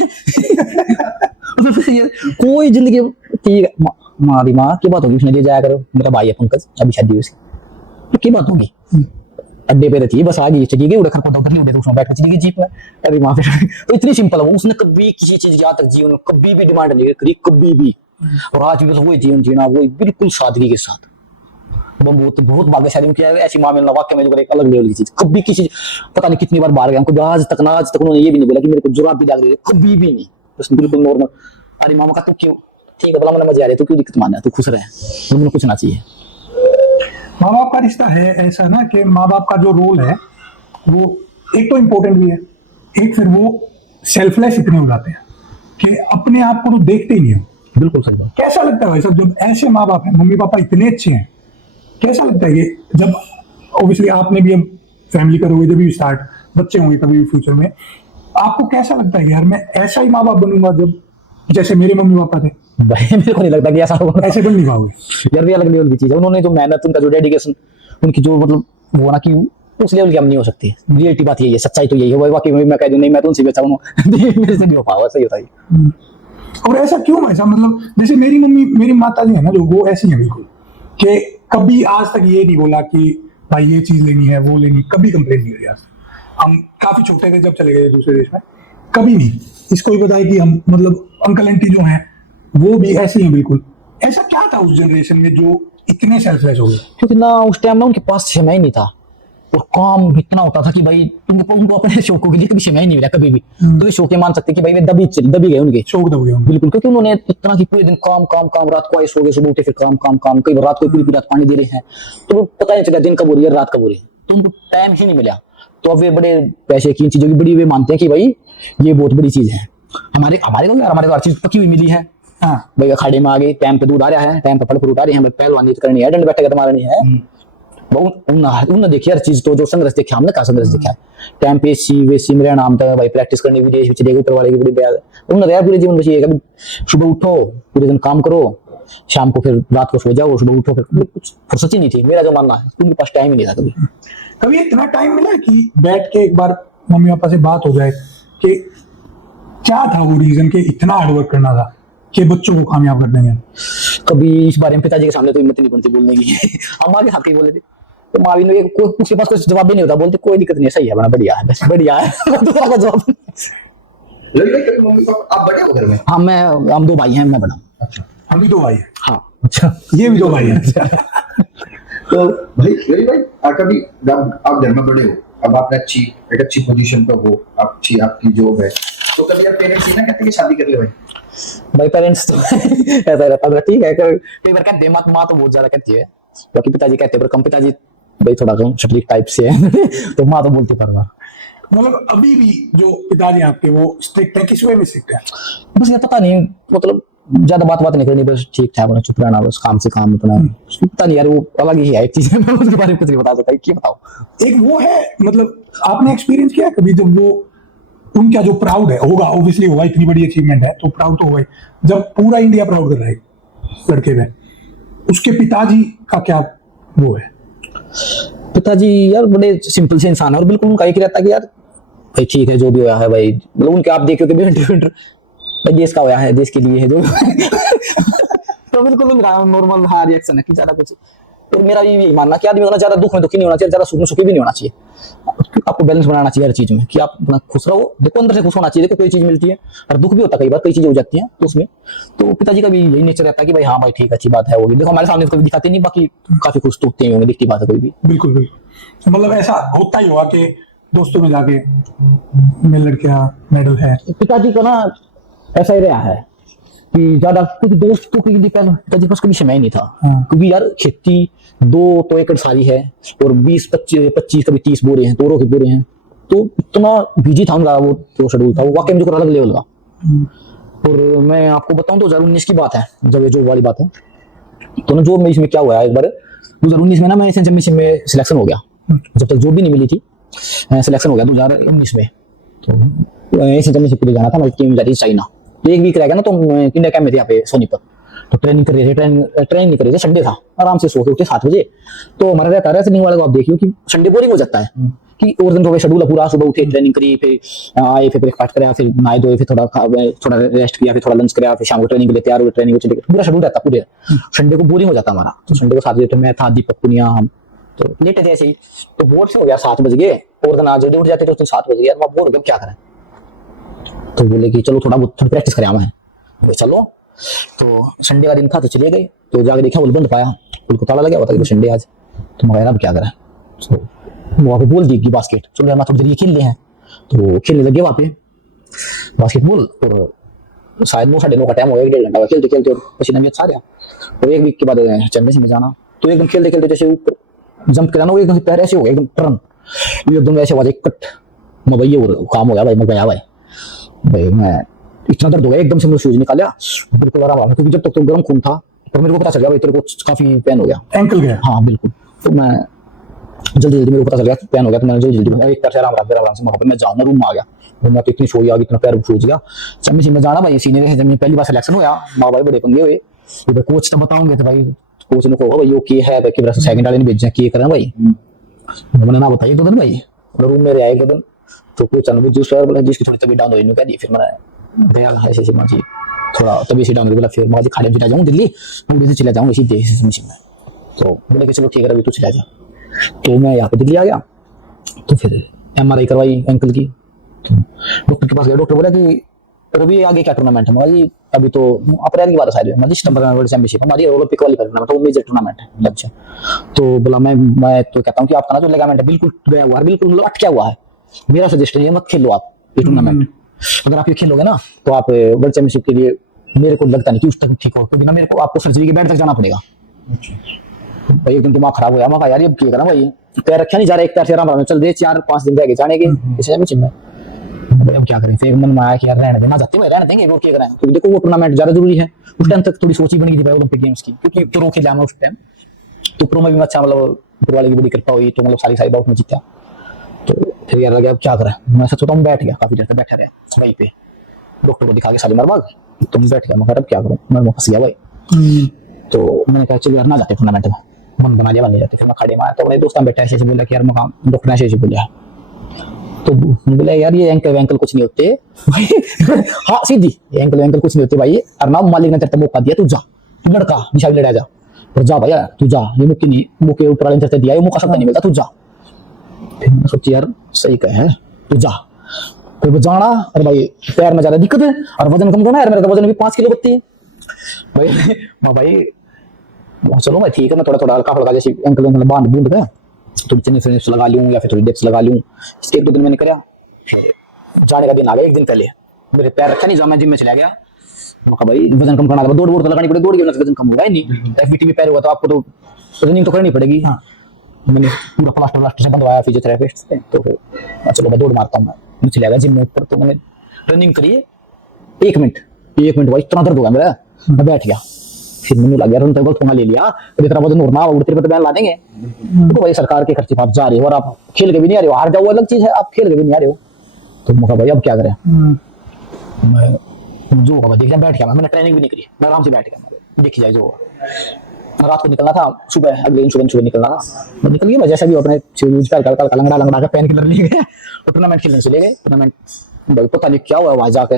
कोई जिंदगी ठीक है। माँ की बात होगी, उसने ले जाया करो, मेरा भाई है पंकज, अभी शादी हुई उसकी, तो की बात होगी अड्डे पे रहती है, बस आ गई चली गई, उड़े खरखोटा उधर ही उड़े तो उसमें बैठ के चली गई जीप में। अरे वहां पे तो इतनी सिंपल है वो, उसने कभी किसी चीज की आज तक जीवन में कभी भी डिमांड नहीं करी, कभी भी। और आज भी बस वही जीवन जीना, वो बिल्कुल सादगी के साथ। वो बहुत बहुत भाग्यशाली हूं कि ऐसी माँ मिलना वाकई में जो एक अलग लेवल की चीज। कभी किसी, पता नहीं कितनी बार बाहर गया कभी, आज तक उन्होंने ये भी नहीं बोला कि मेरे को जुराब भी लग रही है, कभी भी नहीं। बस बिल्कुल नॉर्मल। अरे मामा का तू क्यों ठीक है, बोला मैंने मजे आ रहे, तू क्यों दिक्कत मानना, तू खुश रहे, तुमने कुछ ना चाहिए। माँ बाप का रिश्ता है ऐसा ना कि माँ बाप का जो रोल है वो एक तो इम्पोर्टेंट भी है, एक फिर वो सेल्फलेस इतने हो जाते हैं कि अपने आप को तो देखते ही नहीं हो। बिल्कुल सही बात। कैसा लगता है भाई साहब जब ऐसे माँ बाप हैं, मम्मी पापा इतने अच्छे हैं, कैसा लगता है कि जब ऑब्वियसली आपने भी अब फैमिली करोगे, जब भी स्टार्ट बच्चे होंगे कभी भी फ्यूचर में, आपको कैसा लगता है कि यार मैं ऐसा ही माँ बाप बनूंगा जब जैसे मेरे मम्मी पापा थे? भाई मेरे को नहीं लगता कि ऐसा होगा, ऐसे बन नहीं पाओगे यार भी अलग लेवल की चीज है। उन्होंने जो मेहनत, उनका जो डेडिकेशन, उनकी जो मतलब वो ना कि उस लेवल की हम नहीं हो सकती। रियलिटी बात यही है, सच्चाई तो यही है। वो वाकई में मैं कह दूं नहीं मैं तो उनसे भी अच्छा हूं, मेरे से नहीं हो पाएगा, सही होता है। और ऐसा क्यों? ऐसा मतलब जैसे मेरी मम्मी, मेरी माता जी है ना जो, वो ऐसी है बिल्कुल कि कभी आज तक ये नहीं बोला कि भाई ये चीज लेनी है वो लेनी, कभी कंप्लेन नहीं करी आज तक। हम काफी छोटे थे जब चले गए दूसरे देश में, कभी नहीं। इसको ही बताया कि हम मतलब अंकल आंटी जो हैं वो भी ऐसे हैं बिल्कुल। ऐसा क्या था उस जनरेशन में जो इतने सेल्फलेस हो गए? क्योंकि ना उस टाइम ना उनके पास समय ही नहीं था, और काम इतना होता था कि भाई उनको अपने शौकों के लिए कभी समय ही नहीं मिला कभी भी। तो ये शौक मान सकते कि भाई वे दबी गए उनके शौक दब गए होंगे। बिल्कुल, क्योंकि उन्होंने इतना कि पूरे दिन काम काम काम, रात को आए सो गए, सुबह उठे फिर काम काम काम, कई बार रात को पूरी रात पानी दे रहे हैं, तो पता नहीं चला दिन कब हो रही है रात कब हो रही है, तो उनको टाइम ही नहीं मिला। तो अब वे बड़े पैसे की इन चीजों की बड़ी वे मानते हैं कि भाई ये बहुत बड़ी चीज है। हमारे को यार हमारे को हर चीज पकी हुई मिली है। हाँ भाई अखाड़े में आ गए, टाइम पे दूध आ रहा है, टाइम पे फल फ्रूट आ रहे हैं, पहलवानी करनी है, डंड बैठेगा तुम्हारा नहीं है। उन्होंने देखी हर चीज, तो जो संघर्ष देखा हमने कहा संघर्ष देखा है। टाइम पे सी वेसी मेरा नाम था भाई, प्रैक्टिस करनी विदेश में ऊपर वाले की बड़ी ब्याज। उन्होंने यार पूरे जीवन बस ये कभी सुबह उठो पूरे दिन काम करो, शाम को फिर रात को सो जाओ, सुबह उठो, फिर कुछ फुर्सत ही नहीं थी। मेरा जो मानना है उनके पास टाइम ही नहीं था कभी। कभी इतना टाइम मिला कि बैठ के एक बार मम्मी पापा से बात हो जाए कि क्या था वो रीजन कि इतना हार्डवर्क करना था कि बच्चों को कामयाब कर देंगे? कभी इस बारे में पिताजी के सामने तो हिम्मत नहीं बनती बोलने की। अम्मा के हाथ ही बोले थे, तो माँ भी ने उसके पास कुछ जवाब भी नहीं होता, बोलते कोई दिक्कत नहीं, सही है बड़ा बढ़िया है, बस बढ़िया है। दूसरा का जवाब मम्मी पापा आप बड़े हो घर में? हाँ मैं, हम दो भाई हैं, मैं बड़ा। अच्छा, हम भी दो भाई हैं। हाँ अच्छा, ये भी दो भाई हैं। तो भाई रवि भाई कभी आप घर में बड़े हो, अब आप एक अच्छी पोजीशन पे हो, अच्छी आपकी जॉब है, तो कभी आप पेरेंट्स ये ना कहते कि शादी कर ले भाई पेरेंट्स तो ऐसा रहता है, ठीक है कई बार कहते हैं, माँ तो बहुत ज्यादा कहती है, बाकी पिताजी कहते हैं, पर कम पिताजी भाई थोड़ा कम शरीफ टाइप से है। तो माँ तो बोलती पर बार। मतलब अभी भी जो पिताजी आपके वो स्ट्रिक्ट है, किस वे में स्ट्रिक्ट है? बस ये पता नहीं, मतलब ज्यादा बात नहीं करनी, बस ठीक ठाक होना, चुप रहना, बस काम से काम अपना। पता नहीं यार वो अलग ही है एक चीज, मैं उसके बारे में कुछ नहीं बता सकता, क्या बताओ। एक वो है, मतलब आपने एक्सपीरियंस किया कभी जब वो उनका जो प्राउड है होगा, ऑब्वियसली होगा, इतनी बड़ी अचीवमेंट है तो प्राउड तो होगा ही, जब पूरा इंडिया प्राउड कर रहा है लड़के में, उसके पिताजी का क्या वो है? पिताजी यार बड़े सिंपल से इंसान है, और बिल्कुल उनका एक रहता है कि यार भाई ठीक है जो भी हुआ है भाई, मतलब उनके आप देखो भाई देश का हुआ है, देश के लिए है जो। तो बिल्कुल उनका नॉर्मल हाँ रिएक्शन है कि ज्यादा कुछ। तो मेरा ये यही मानना कि आदमी होना ज्यादा दुख में दुखी नहीं होना चाहिए, ज्यादा सुख में सुखी भी नहीं होना चाहिए। आपको बैलेंस बनाना चाहिए हर चीज में, कि आप अपना खुश रहो, देखो अंदर से खुश होना चाहिए। देखो कोई चीज मिलती है और दुख भी होता है, कई बार कई चीजें हो जाती हैं तो उसमें, तो पिताजी का भी यही नेचर रहता है कि भाई हाँ भाई ठीक अच्छी बात है, होगी देखो हमारे सामने तो कभी दिखाते नहीं, बाकी काफी खुश तो होते ही होंगे, दिखती बात है कोई भी। बिल्कुल बिल्कुल, मतलब ऐसा होता ही होगा कि दोस्तों में जाके मेरे लड़कियां मेडल है। पिताजी का ना ऐसा ही रहा है कि ज्यादा कुछ दोस्तों के लिए पहले पिताजी के पास कभी समय नहीं था। क्योंकि यार खेती 2 एकड़ सारी है और 20-25 कभी 30 बोरे हैं, तोरों के बोरे हैं, तो इतना बिजी था उनका वो जो शेड्यूल था, वो वाकई में जो अलग लेवल का। और मैं आपको बताऊं 2019 की बात है, जब ये जॉब वाली बात है, तो ना जॉब में इसमें क्या हुआ, एक बार 2019 में ना मैं एसएमसी में सिलेक्शन हो गया, जब तक जॉब भी नहीं मिली थी, सिलेक्शन हो गया 2019 में। तो एसएमसी के लिए जाना था, मेरी टीम जा रही चाइना, तो एक वीक रह गया ना, तो इंडिया कैंप में थे यहाँ पे सोनीपत, तो ट्रेनिंग कर रहे थे, ट्रेनिंग नहीं कर रहे थे, संडे था, आराम से सो के उठे 7 बजे। तो हमारा रहता है रेसलिंग वाले को आप देखियो कि संडे बोरिंग हो जाता है, कि और दिन तो शेड्यूल पूरा, सुबह उठे ट्रेनिंग करी, फिर आए, फिर ब्रेकफास्ट कराया, फिर नहाए धोए, फिर थोड़ा रेस्ट किया, फिर थोड़ा लंच कराया, फिर शाम को ट्रेनिंग के लिए तैयार हुए, ट्रेनिंग को चले गए, पूरा शेड्यूल रहता पूरे। संडे को बोरिंग हो जाता हमारा। तो संडे को 7 बजे तो मैं था, दीपक पुनिया, तो लेटे थे ऐसे ही, तो बोर से हो गया, 7 बज गए, और दिन आज जल्दी उठ जाते तो उस दिन 7 बज गया, मैं बोर हो गया, क्या करें। तो बोले कि चलो थोड़ा बहुत प्रैक्टिस करें मैं, बोले चलो। तो संडे का दिन था तो चले गए, तो जाकर देखा पुल बंद पाया, पुल को ताला लगा हुआ था कि संडे आज। तो मैं अब क्या करें, तो वहाँ पे बोल दी कि बास्केट, चलो हम थोड़ी देर ये खेल रहे हैं। तो खेलने लगे वहाँ पे बास्केटबॉल, और शायद 9 साढ़े 9 का टाइम हो गया, 1 डेढ़ घंटा खेलते खेलते, और पसीना भी अच्छा आ गया। और 1 वीक के बाद चैंपियनशिप में जाना, तो एकदम खेलते खेलते जैसे ऊपर जंप कराना, वो एकदम पैर ऐसे हो गया एकदम टर्न, एकदम ऐसे आवाज कट, मैं भैया और काम हो गया भाई, मैं गया भाई मैं इतना दर्द हो गया एकदम से, मैंने शूज निकाला, बिल्कुल आराम आ गया, क्योंकि जब तक तो गर्म खून था, पर मेरे को पता चल गया भाई तेरे को काफी पेन हो गया, एंकल गया। हाँ बिल्कुल। तो मैं जल्दी जल्दी, मेरे को पता चल गया पेन हो गया, तो मैंने जल्दी जल्दी एक पैर से आराम से वहाँ पे मैं जाऊँ, रूम में आ गया, मैं तो इतनी सोई आ गई, इतना पैर सूझ गया। चैंपियनशिप में जाना भाई, सीनियर जब पहली बार सिलेक्शन हुआ, माँ भाई बड़े पंगे हुए, तो कोच तो बताऊंगे तो भाई कोच ने कहा भाई यो की है भाई, कि सेकंड वाले ने भेजा की करें भाई, मैंने ना बताइए 2 दिन भाई, रूम में रहा 1 दिन। तो कोच ने जूस और बोला जिसकी थोड़ी तबीयत डाउन हुई, कह दी, फिर मैंने दिया ऐसे ऐसे माजी थोड़ा तबीयत सी डाउन हो गई, फिर माजी खाने चला जाऊँ दिल्ली, पूरी से चला जाऊँ इसी देश में। तो बोले कि चलो ठीक है अभी तू चला जा। तो मैं यहाँ पे दिल्ली आ गया, तो फिर MRI करवाई एंकल की, तो डॉक्टर के पास गया, डॉक्टर बोला कि रवि आगे क्या टूर्नामेंट है, मैं अभी तो अप्रैल की बात है, मैं सितंबर में वर्ल्ड चैंपियनशिप हमारी ओलंपिक वाली टूर्नामेंट, वो मेजर टूर्नामेंट है। अच्छा, तो बोला मैं तो कहता हूँ कि आपका ना जो लिगामेंट है बिल्कुल गया हुआ है, बिल्कुल अटका हुआ है, मेरा सजेशन ये मत खेलो आप ये टूर्नामेंट, अगर आप ये खेलोगे ना तो आप वर्ल्ड चैंपियनशिप के लिए मेरे को लगता नहीं कि उस तक ठीक हो, क्योंकि ना मेरे को आपको सर्जरी के बेड तक जाना पड़ेगा। भाई एकदम दिमाग खराब हो गया, मैं कहा यार ये क्या करा भाई, पैर रखा नहीं जा रहा, एक पैर से आराम चल रहे 4-5 दिन रह गए जाने के इस चैंपियनशिप में, अब क्या करें। फिर मन में आया कि यार रहने देना चाहते भाई, रहने देंगे वो क्या करें, क्योंकि देखो वो टूर्नामेंट ज्यादा जरूरी है, उस टाइम तक थोड़ी सोच ही बन गई थी भाई ओलंपिक गेम्स की, क्योंकि प्रो खेला मैं उस टाइम, तो प्रो में भी अच्छा मतलब प्रो वाले की बड़ी कृपा हुई, तो मतलब सारी बाउट में जीता। तो फिर यार लगा अब क्या करें, मैं सच बताऊं बैठ गया, काफी देर तक बैठा रहा वहीं पे, डॉक्टर को दिखा के शालीमार बाग, तुम बैठ गया, मैं अब क्या करूं, मैं फंस गया भाई। तो मैंने कहा चलो यार ना जाते टूर्नामेंट में, मन बना लिया, बन नहीं जाते। फिर मैं खड़े में आया, तो अपने दोस्त बैठा ऐसे बोला कि यार मकाम डॉक्टर ने ऐसे बोला, तो बोला यार ये एंकल कुछ नहीं होते भाई हाँ सीधी, ये एंकल कुछ नहीं होते भाई, और ना मालिक ने तेरे मौका दिया, तू जा, तू लड़का निशा लड़ा जा, और जा भैया तू जा, ये मुक्की नहीं, मुक्के ऊपर वाले ने दिया, ये मौका सबका नहीं मिलता, तू जा। फिर मैं सोची यार सही कहे है, तू जा। फिर वो जाना, और भाई पैर में ज्यादा दिक्कत है, और वजन कम करना है, मेरा तो वजन भी 5 किलो बत्ती है भाई चलो मैं ठीक है, मैं थोड़ा थोड़ा हल्का फुल्का जैसे एंकल बांध बूंद के थोड़ी चेन फिनिश लगा लूँ, या फिर थोड़ी डिप्स लगा लूँ, इसके 1-2 दिन मैंने कराया। फिर जाने का दिन आ गया, 1 दिन पहले मेरे पैर रखा नहीं, जब मैं जिम में चला गया, तो कहा भाई वजन कम करना था, दौड़ तो लगानी पड़ेगी, दौड़ के वजन कम होगा ही नहीं, FBT में पैर हुआ तो आपको तो रनिंग तो करनी पड़ेगी। हाँ मैंने पूरा प्लास्टर से बंधवाया फिजियोथेरेपिस्ट से, तो फिर चलो मैं दौड़ मारता हूँ, मैं चला गया जिम में ऊपर, तो मैंने रनिंग करी 1 मिनट भाई इतना दर्द हो गया मेरा, मैं बैठ गया। फिर मैंने लग गया रन तक फोन ले लिया, तो तेरा वजन और ना उड़ तेरे पे बैन ला देंगे, तो भाई सरकार के खर्चे आप जा रहे हो, और आप खेल के भी नहीं आ रहे हो, हार जाओ अलग चीज है, आप खेल के भी नहीं आ रहे हो। तो मैं कहा भाई अब क्या करें, मैं जो होगा देख लिया, बैठ गया, मैंने ट्रेनिंग भी नहीं करी, मैं आराम से बैठ गया, देखी जाए जो रात को निकलना था, सुबह अगले दिन सुबह निकलना था, मैं निकल गया, जैसा भी अपने शूज पैर लंगड़ा के पेन किलर ले गए, और टूर्नामेंट खेलने चले गए। टूर्नामेंट भाई पता नहीं क्या हुआ वहां जाके,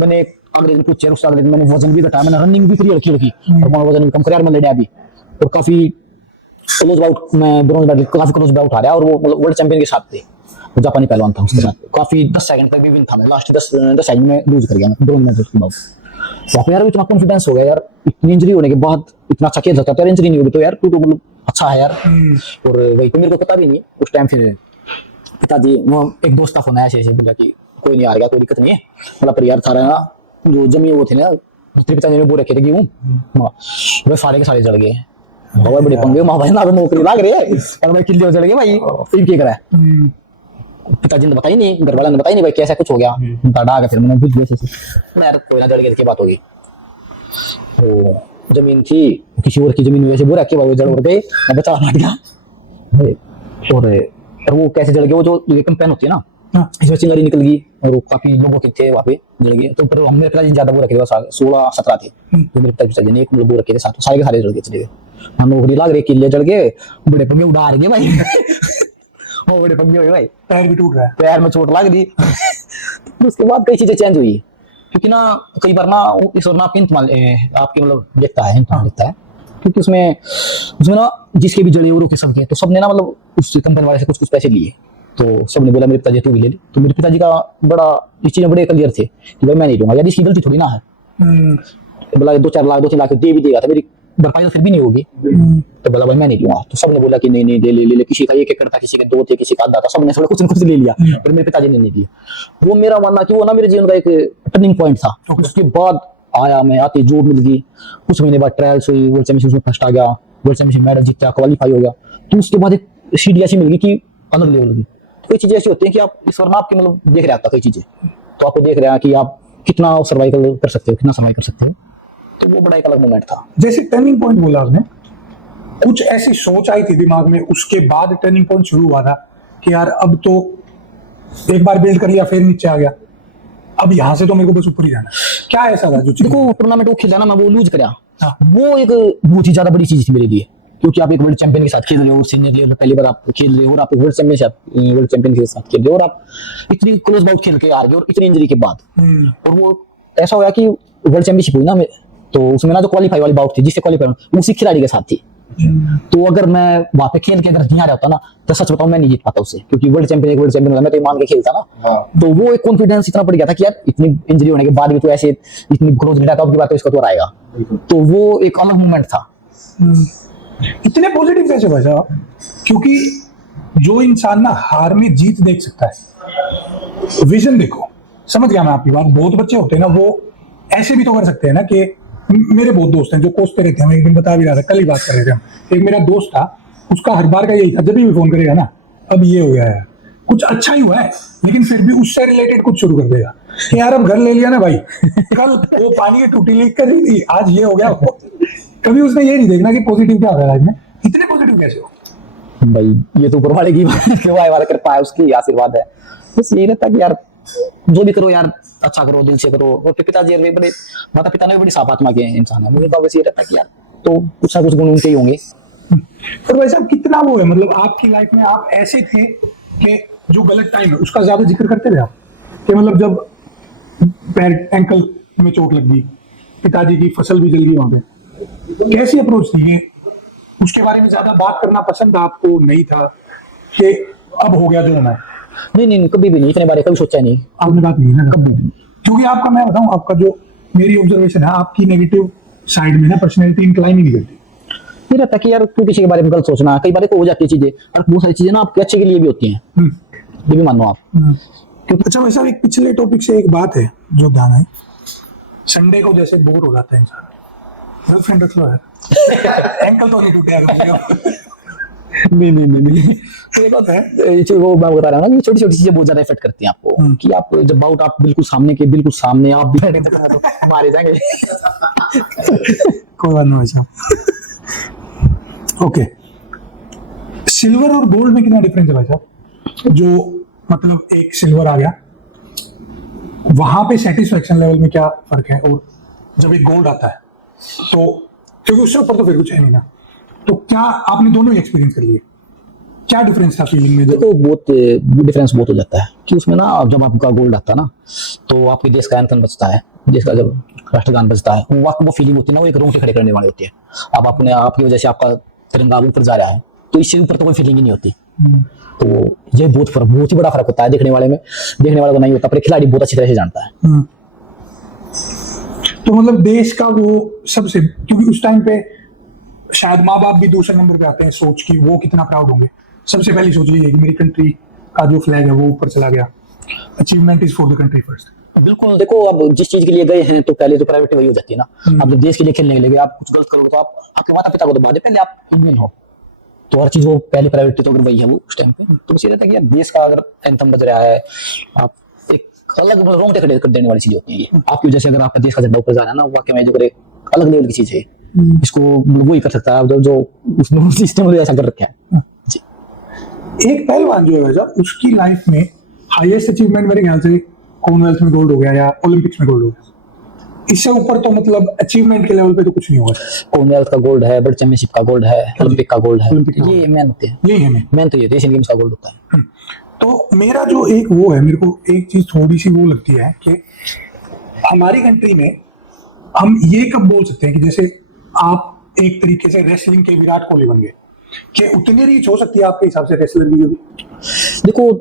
मैंने अगले दिन पूछे, उससे अगले दिन मैंने वजन भी घटाया, मैंने रनिंग भी करी हल्की और मैं वजन भी कम कर मैं लड़ा अभी, और काफी क्लोज बाउट में ब्रॉन्ज मेडल काफी क्लोज बाउट आ रहा है, और वो मतलब वर्ल्ड चैंपियन के साथ थे, जापानी पहलवान था उसके साथ, काफी 10 सेकंड तक भी विन था, मैं लास्ट 10 सेकंड में लूज कर गया ब्रॉन्ज मेडल की बाउट। वहाँ पे यार इतना कॉन्फिडेंस हो गया यार, इतनी इंजरी होने के बाद इतना अच्छा खेल सकता है, इंजरी नहीं होगी तो यार तू तो मतलब अच्छा है यार। और वही तो मेरे को पता भी नहीं उस टाइम, फिर पिताजी वो एक दोस्त का फोन आया ऐसे बोला कि कोई नहीं आ गया, कोई दिक्कत नहीं है, मतलब पर यार था ना जो जमी वो थे ना दूसरे पिताजी ने वो रखे थे कि वो सारे के सारे जड़ गए, बहुत बड़े पंगे, माँ भाई ना नौकरी लाग रही है, और मैं किले जड़ गए भाई, फिर क्या करा है पिताजी ने बताई नहीं, घर वालों ने बताई नहीं भाई कैसा कुछ हो गया, डरा गया। फिर मैंने बुझ गया मैं यार कोई ना जड़ गया, क्या बात होगी, तो जमीन थी किसी और की जमीन में वैसे बुरा कि वो जड़ उड़ गए, मैं बचा हट गया। और वो कैसे जड़ गए, वो जो ये कंपेन होती है ना इसमें चिंगारी निकल गई, और वो काफी लोगों के थे वहाँ पे जड़ गए। तो फिर मेरे पिताजी ज्यादा वो रखे थे, 16-17 थे, तो मेरे पिताजी ने एक मतलब वो रखे थे साथ, सारे के सारे जड़ गए चले गए, हम नौकरी लाग रहे, किले जड़ गए, बड़े पंगे उड़ा गए भाई वो बड़े पंगे हुए भाई, पैर भी टूट रहा है, पैर में चोट लग दी उसके बाद कई चीजें चेंज हुई, क्योंकि ना कई बार ना इस और ना आपकी मतलब देखता है क्योंकि उसमें उसमें ना जिसके भी जड़े और के सबके, तो सबने ना मतलब उस कंपनी वाले से कुछ कुछ पैसे लिए। तो सबने बोला मेरे पिताजी तू भी ले ले। तो मेरे पिताजी का बड़ा इस चीज में बड़े क्लियर थे कि भाई मैं नहीं दूंगा, यार इसकी गलती थोड़ी ना है। बोला 2-4 लाख 2-3 लाख दे भी देगा तो मेरी भरपाई तो फिर भी नहीं होगी। तो बोला भाई मैं नहीं दूंगा। तो सबने बोला कि नहीं नहीं ले ले ले ले। किसी का 1 एकड़ था, किसी के 2 थे, किसी का आधा था, सबने थोड़ा कुछ न कुछ ले लिया, पर मेरे पिताजी ने नहीं दिया। वो मेरा मानना कि वो ना मेरे जीवन का एक टर्निंग पॉइंट था। उसके बाद आया, मैं आती जॉब मिल गई, कुछ महीने बाद ट्रायल्स हुई, वर्ल्ड चैंपियनशिप में फर्स्ट आ गया, वर्ल्ड चैंपियनशिप मेडल जीता, क्वालिफाई हो गया। तो उसके बाद एक सीढ़ी ऐसी मिल गई कि अलग लेवल की। कोई चीजें ऐसी होती है कि आप ईश्वर में आपके मतलब देख रहे आता कई चीजें, तो आपको देख रहे हैं कि आप कितना सर्वाइवल कर सकते हो, कितना सर्वाइव कर सकते हो। तो वो बड़ा एक अलग मोमेंट था। जैसे टर्निंग पॉइंट बोला आपने, कुछ ऐसी सोच आई थी दिमाग में, उसके बाद टर्निंग पॉइंट शुरू हुआ था कि यार अब तो एक बार बिल्ड कर लिया फिर नीचे आ गया, अब यहाँ से तो मेरे को बस ऊपर ही जाना है। क्या ऐसा था जो देखो टूर्नामेंट वो खेला ना, मैं वो लूज कराया, हाँ। वो एक बहुत ही ज्यादा बड़ी चीज थी मेरे लिए, क्योंकि आप एक वर्ल्ड चैंपियन के साथ खेल रहे हो, सीनियर लेवल पहली बार आप खेल रहे हो, और आप वर्ल्ड चैंपियन के साथ खेल रहे हो, और आप इतनी क्लोज बाउट खेल के हार गए, और इतनी इंजरी के बाद। और वो ऐसा हुआ कि वर्ल्ड चैंपियनशिप हुई ना, तो उसमें ना जो क्वालीफाई वाली बाउट थी, जिससे क्वालीफाई उसी खिलाड़ी के साथ थी। तो अगर मैं वहां पे खेल के अगर नहीं आ रहा होता ना, तो सच बताऊं मैं नहीं जीत पाता उससे, क्योंकि वर्ल्ड चैंपियन होगा, मैं तो मान के खेलता ना। तो वो एक कॉन्फिडेंस इतना बढ़ गया था कि यार इतनी इंजरी होने के बाद भी तो ऐसे इतनी क्लोज नहीं रहता, अब की बात है इसका तो आएगा। तो वो एक अलग मोमेंट था। इतने पॉजिटिव कैसे भाई साहब? क्योंकि जो इंसान ना हार में जीत देख सकता है, विजन देखो, समझ गया मैं आपकी बात। बहुत बच्चे होते हैं ना, वो ऐसे भी तो कर सकते हैं ना कि मेरे बहुत दोस्त हैं जो कोसते रहते हैं, मैं एक दिन बता भी रहा था, कल ही बात कर रहे थे हम। एक मेरा दोस्त था, उसका हर बार का यही था, जब भी फोन करेगा ना, अब ये हो गया है, कुछ अच्छा ही हुआ है, लेकिन फिर भी उससे रिलेटेड कुछ शुरू कर देगा कि यार अब घर ले लिया ना भाई, कल वो पानी की टूटी लीक कर रही थी, आज ये हो गया। कभी उसने ये नहीं देखना कि पॉजिटिव क्या हो रहा है लाइफ में। इतने पॉजिटिव कैसे हो भाई? ये तो ऊपर वाले की वाला कर पाया, उसकी आशीर्वाद है। बस यही रहता कि यार जो भी करो यार अच्छा करो, दिल से करो। और पिताजी भी बड़े, माता पिता ने भी बड़ी साफ आत्मा के इंसान है। मुझे तो बस ये रहता कि यार तो कुछ ना कुछ गुण उनके ही होंगे। और वैसे अब कितना वो है, मतलब आपकी लाइफ में आप ऐसे थे कि जो गलत टाइम है उसका ज्यादा जिक्र करते थे आप, कि मतलब जब पैर एंकल में चोट लग गई, पिताजी की फसल भी जल गई, वहां पे कैसी अप्रोच थी? ये उसके बारे में ज्यादा बात करना पसंद आपको नहीं था कि अब हो गया जो होना है? नहीं, कभी भी नहीं, इतने बारे कभी सोचा नहीं। आपने बात नहीं ना कभी भी? क्योंकि आपका, मैं बताऊं, आपका जो मेरी ऑब्जर्वेशन है, आपकी नेगेटिव साइड में ना पर्सनैलिटी इंक्लाइन ही नहीं करती। ये रहता कि यार तू किसी के बारे में गलत सोचना, कई बार हो जाती है चीजें, और बहुत सारी चीजें ना आपके अच्छे के लिए भी होती हैं, ये भी मानो आप। क्योंकि अच्छा वैसा एक पिछले टॉपिक से एक बात है जो ध्यान है, संडे को जैसे बोर हो जाता है इंसान, गर्लफ्रेंड रख लो यार। एंकल तो नहीं टूटेगा। नहीं तो ये बात है, वो मैं बता रहा हूँ ना कि छोटी छोटी चीजें बहुत ज्यादा इफेक्ट करती हैं आपको, कि आप जब बाउट आप बिल्कुल सामने आप भी तो मारे जाएंगे। कोई बात नहीं वैसा। ओके, सिल्वर और गोल्ड में कितना डिफरेंस है भाई साहब? जो मतलब एक सिल्वर आ गया, वहां पे सेटिस्फेक्शन लेवल में क्या फर्क है, और जब एक गोल्ड आता है तो, क्योंकि उससे ऊपर तो फिर कुछ है नहीं ना, तो क्या आपने दोनों ही एक्सपीरियंस कर लिए? क्या डिफरेंस था फीलिंग में? तो बहुत डिफरेंस बहुत हो जाता है कि उसमें ना जब आपका गोल्ड आता है ना, तो आपके देश का एंथम बजता है, देश का जब राष्ट्रगान बजता है, वो फीलिंग होती है ना, वो एक रोंगटे खड़े करने वाली होती है। अब अपने आपकी वजह से आपका तिरंगा ऊपर जा रहा है, तो इससे ऊपर तो कोई फीलिंग ही नहीं होती। तो ये बहुत ही बड़ा फर्क होता है देखने वाले को नहीं होता, पर खिलाड़ी बहुत अच्छी तरह से जानता है। तो मतलब देश का वो सबसे, क्योंकि उस टाइम पे शायद माँ बाप भी दूसरे नंबर पे आते हैं सोच की, वो कितना प्राउड होंगे। सबसे पहली सोच ये है कि मेरी कंट्री का जो फ्लैग है वो ऊपर चला गया, achievement is for the country first. बिल्कुल, देखो अब जिस चीज के लिए गए हैं तो पहले तो प्रायोरिटी वही हो जाती है ना। अब जब देश के लिए खेलने के लिए आप कुछ गलत करोगे तो आप आपके माता पिता को तो बाद में, पहले आप इंडियन हो, तो हर चीज वो पहली प्रायोरिटी तो अगर वही है वो उस टाइम पे, तो बस ये रहता है कि यार देश का अगर एंथम बज रहा है, आप एक अलग रोंगटे खड़े कर देने वाली चीज होती है ये। आपकी वजह से अगर आपका देश का झंडा ऊपर जा रहा है ना, वाकई में जो करे अलग लेवल की चीज है। इसको वो ही कर सकता है जो उसने सिस्टम ऐसा कर रखा है। एक पहलवान जो है वैसा, उसकी लाइफ में हाईएस्ट अचीवमेंट मेरे ख्याल से कॉमनवेल्थ में गोल्ड हो गया या ओलंपिक्स में गोल्ड हो गया। इससे ऊपर तो मतलब अचीवमेंट के लेवल पे तो कुछ नहीं होगा। कॉमनवेल्थ का गोल्ड है, वर्ल्ड चैंपियनशिप का गोल्ड है, ओलंपिक का गोल्ड है, ये मेन होते हैं। यही है मेन तो ये एशियन गेम्स का गोल्ड होता है। तो मेरा जो एक वो है, मेरे को एक चीज थोड़ी सी वो लगती है कि हमारी कंट्री में हम ये कब बोल सकते हैं कि जैसे आप एक तरीके से रेसलिंग के विराट कोहली बन गए, कि उतनी रीच हो सकती है आपके हिसाब से रेसलर की भी? देखो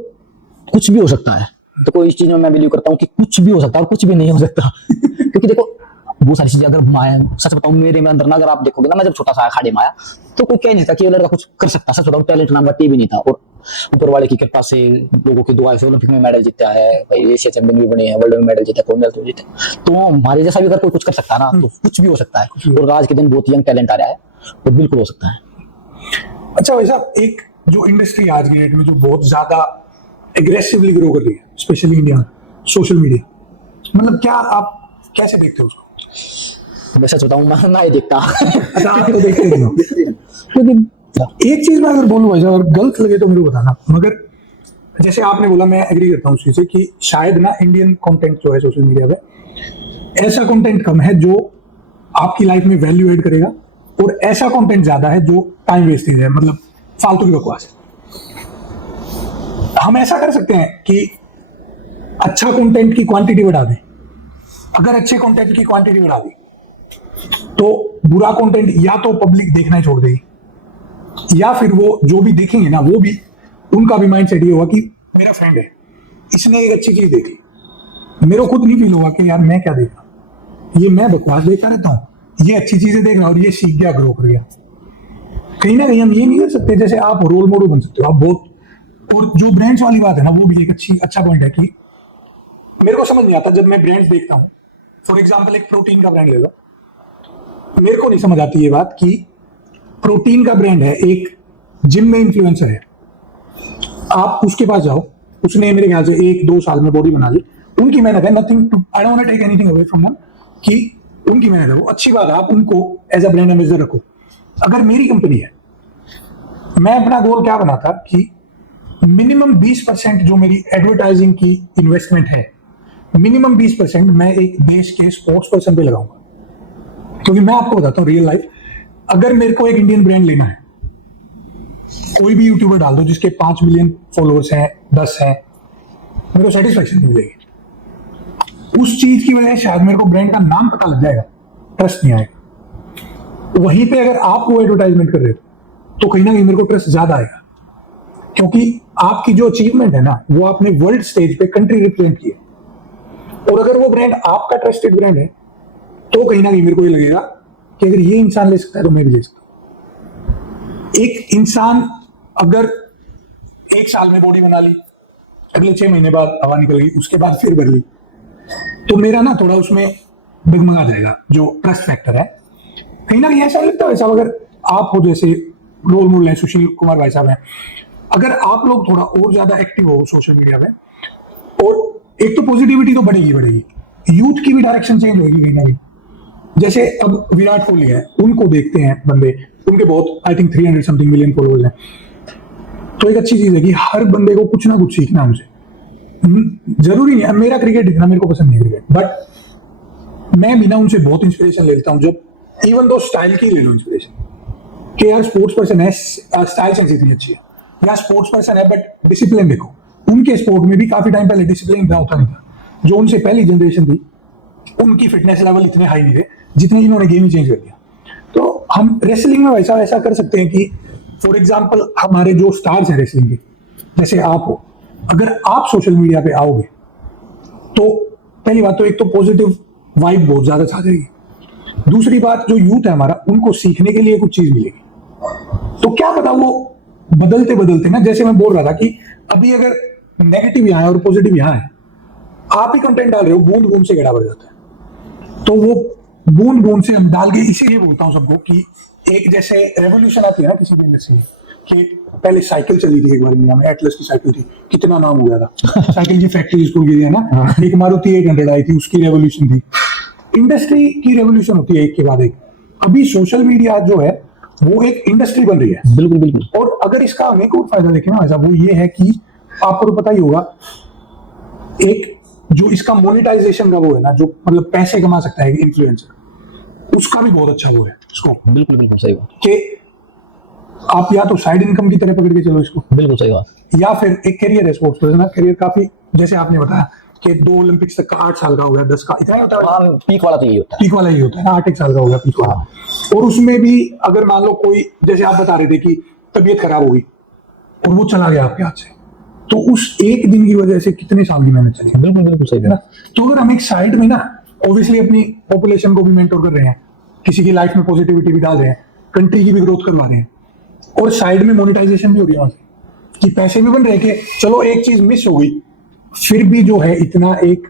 कुछ भी हो सकता है, तो कोई इस चीज में मैं बिलीव करता हूँ कि कुछ भी हो सकता है और कुछ भी नहीं हो सकता क्योंकि देखो बहुत सारी चीजें अगर मैं सच बताऊं मेरे में अंदर ना, अगर आप देखोगे ना, मैं जब छोटा सा खाड़ी में आया तो कोई कह नहीं सकता कि ये लड़का कुछ कर सकता। सच बताऊं टैलेंट नाम का टीवी नहीं था, और ऊपर वाले की कृपा से, लोगों की दुआ से ओलंपिक में मेडल जीता है भाई, एशिया चैंपियन भी बने हैं, वर्ल्ड में मेडल जीता, कॉमनवेल्थ जीते। तो हमारे जैसा भी अगर कोई कुछ कर सकता है ना, तो कुछ भी हो सकता है। और आज के दिन बहुत यंग टैलेंट आ रहा है, तो बिल्कुल हो सकता है। अच्छा भाई साहब, एक जो इंडस्ट्री आज की डेट में जो बहुत ज्यादा एग्रेसिवली ग्रो कर रही है, स्पेशली इंडिया, सोशल मीडिया, मतलब क्या आप कैसे देखते हो उसको? मैं सच बताऊं मैं ना ही देखता अच्छा, आप तो देखते नहीं हो। क्योंकि एक चीज मैं अगर बोलूं भाई साहब, अगर गलत लगे तो मेरे को बताना, मगर जैसे आपने बोला, मैं एग्री करता हूँ उस चीज से कि शायद ना इंडियन कंटेंट जो है सोशल मीडिया पे, ऐसा कंटेंट कम है जो आपकी लाइफ में वैल्यू ऐड करेगा, और ऐसा कंटेंट ज्यादा है जो टाइम वेस्टेज है, मतलब फालतू की बकवास है। हम ऐसा कर सकते हैं कि अच्छा कंटेंट की क्वांटिटी बढ़ा दें। अगर अच्छे कंटेंट की क्वांटिटी बढ़ा दी तो बुरा कंटेंट या तो पब्लिक देखना ही छोड़ देगी, या फिर वो जो भी देखेंगे ना, वो भी उनका भी माइंड सेट ये होगा कि मेरा फ्रेंड है, इसने एक अच्छी चीज देखी, मेरे को खुद नहीं फील होगा कि यार मैं क्या देख रहा हूं, ये मैं बकवास देखता रहता हूं, ये अच्छी चीजें देख रहा हूं और ये सीख गया, ग्रो कर गया। कहीं ना कहीं हम ये नहीं कर सकते, जैसे आप रोल मॉडल बन सकते हो आप बहुत। और जो ब्रांड्स वाली बात है ना, वो भी एक अच्छा पॉइंट है कि मेरे को समझ नहीं आता जब मैं ब्रांड्स देखता हूं। फॉर एग्जाम्पल एक प्रोटीन का ब्रांड ले लो, मेरे को नहीं समझ आती ये बात कि प्रोटीन का ब्रांड है, एक जिम में इन्फ्लुएंसर है, आप उसके पास जाओ, उसने मेरे ख्याल से 1-2 साल में बॉडी बना ली, उनकी मेहनत है, nothing to, I don't want to take anything away from them, कि उनकी मेहनत है, वो अच्छी बात है, आप उनको एज अ ब्रांड एम्बेसडर रखो। अगर मेरी कंपनी है, मैं अपना गोल क्या बनाता कि मिनिमम 20% जो मेरी एडवर्टाइजिंग की इन्वेस्टमेंट है, मिनिमम 20% मैं एक देश के स्पोर्ट्स पर्सन पे लगाऊंगा। क्योंकि मैं आपको बताता हूँ रियल लाइफ, अगर मेरे को एक इंडियन ब्रांड लेना है, कोई भी यूट्यूबर डाल दो जिसके 5 मिलियन फॉलोअर्स हैं, 10 हैं, मेरे को सेटिस्फैक्शन मिल जाएगी। उस चीज की वजह से शायद मेरे को ब्रांड का नाम पता लग जाएगा, ट्रस्ट नहीं आएगा। वहीं पे अगर आप वो एडवर्टाइजमेंट कर रहे हो तो कहीं ना कहीं मेरे को ट्रस्ट ज्यादा आएगा, क्योंकि आपकी जो अचीवमेंट है ना, वो आपने वर्ल्ड स्टेज पे कंट्री रिप्रेजेंट की है। और अगर वो ब्रांड आपका ट्रस्टेड ब्रांड है, तो कहीं ना कहीं मेरे को ये लगेगा कि अगर ये इंसान ले सकता है तो मैं भी ले सकता हूं। एक इंसान अगर 1 साल में बॉडी बना ली, अगले 6 महीने बाद हवा निकल गई, उसके बाद फिर बढ़ ली, तो मेरा ना थोड़ा उसमें डगमगा जाएगा जो ट्रस्ट फैक्टर है। कहीं ना कहीं ऐसा लगता है, साहब अगर आप हो, जैसे रोल मॉडल है सुशील कुमार भाई साहब हैं, अगर आप लोग थोड़ा और ज्यादा एक्टिव हो सोशल मीडिया पे, और एक तो पॉजिटिविटी तो बढ़ेगी, यूथ की भी डायरेक्शन चेंज होगी कहीं ना कहीं। जैसे अब विराट कोहली है, उनको देखते हैं बंदे, उनके बहुत I think 300 something million followers हैं, तो एक अच्छी चीज है कि हर बंदे को कुछ ना कुछ सीखना उनसे। जरूरी नहीं है, मेरा क्रिकेट इतना मेरे को पसंद नहीं क्रिकेट, बट मैं भी ना उनसे बहुत इंस्पिरेशन ले लेता हूँ। जब इवन दो स्टाइल की ले लो इंस्पिरेशन, कि यार स्पोर्ट्स पर्सन है, स्टाइल सेंस इतनी अच्छी है, या स्पोर्ट्स पर्सन है बट डिसिप्लिन देखो, उनके स्पोर्ट में भी काफी टाइम पहले डिसिप्लिन इतना होता नहीं था। जो उनसे पहली जनरेशन थी, उनकी फिटनेस लेवल इतने हाई नहीं थे जितने इन्होंने गेम ही चेंज कर दिया। तो हम रेसलिंग में वैसा ऐसा कर सकते हैं कि फॉर एग्जाम्पल हमारे जो स्टार्स हैं रेसलिंग के, जैसे आप हो, अगर आप सोशल मीडिया पे आओगे तो पहली बात तो एक तो पॉजिटिव वाइब बहुत ज्यादा छा जाएगी। दूसरी बात, जो यूथ है हमारा, उनको सीखने के लिए कुछ चीज मिलेगी। तो क्या पता वो बदलते बदलते ना, जैसे मैं बोल रहा था कि अभी अगर नेगेटिव यहाँ है और पॉजिटिव यहाँ है, आप ही कंटेंट डाल रहे हो, बूंद बूंद से गड़ा बढ़ जाता है। तो वो बूंद बूंद से हम डाल के, इसीलिए बोलता हूँ सबको कि एक जैसे रेवोल्यूशन आती है ना किसी भी इंडस्ट्री में, कि पहले साइकिल चली थी एक बार इंडिया में, एटलस की साइकिल थी, कितना नाम हो गया था, साइकिल की फैक्ट्री स्कूल की है ना, एक मारुति 800 आई थी, उसकी रेवोल्यूशन थी। इंडस्ट्री की रेवोल्यूशन होती है एक के बाद एक। अभी सोशल मीडिया जो है वो एक इंडस्ट्री बन रही है। बिल्कुल बिल्कुल। और अगर इसका हमें कोई फायदा देखें ना ऐसा, वो ये है कि आपको तो पता ही होगा, एक जो इसका मोनेटाइजेशन का वो है ना, जो मतलब पैसे कमा सकता है इन्फ्लुएंसर, उसका भी बहुत अच्छा वो है इसको। बिल्कुल बिल्कुल सही बात। कि आप या तो साइड इनकम की तरह पकड़ के चलो इसको, बिल्कुल सही बात। या फिर एक करियर है स्पोर्ट्स पर्सन, करियर काफी, जैसे आपने बताया कि 2 ओलंपिक्स तक का 8 साल का हो गया, 10 का, इतना ही होता है। हाँ, पीक वाला तो यही होता है। पीक वाला ही होता है ना, 8 साल का हो गया पीक वाला। और उसमें भी अगर मान लो कोई, जैसे आप बता रहे थे कि तबीयत खराब हो गई और वो चला गया आपके हाथ से, तो उस एक दिन की वजह से कितने साल की मेहनत चली। बिल्कुल बिल्कुल सही है ना। बात। तो अगर हम एक साइड में ना ऑब्वियसली अपनी पॉपुलेशन को भी मेंटेन कर रहे हैं, किसी की लाइफ में पॉजिटिविटी भी डाल रहे हैं, कंट्री की भी ग्रोथ करवा रहे हैं, और साइड में मोनेटाइजेशन भी हो रही है वहां से कि पैसे भी बन रहे हैं, कि चलो एक चीज मिस हो गई फिर भी जो है इतना एक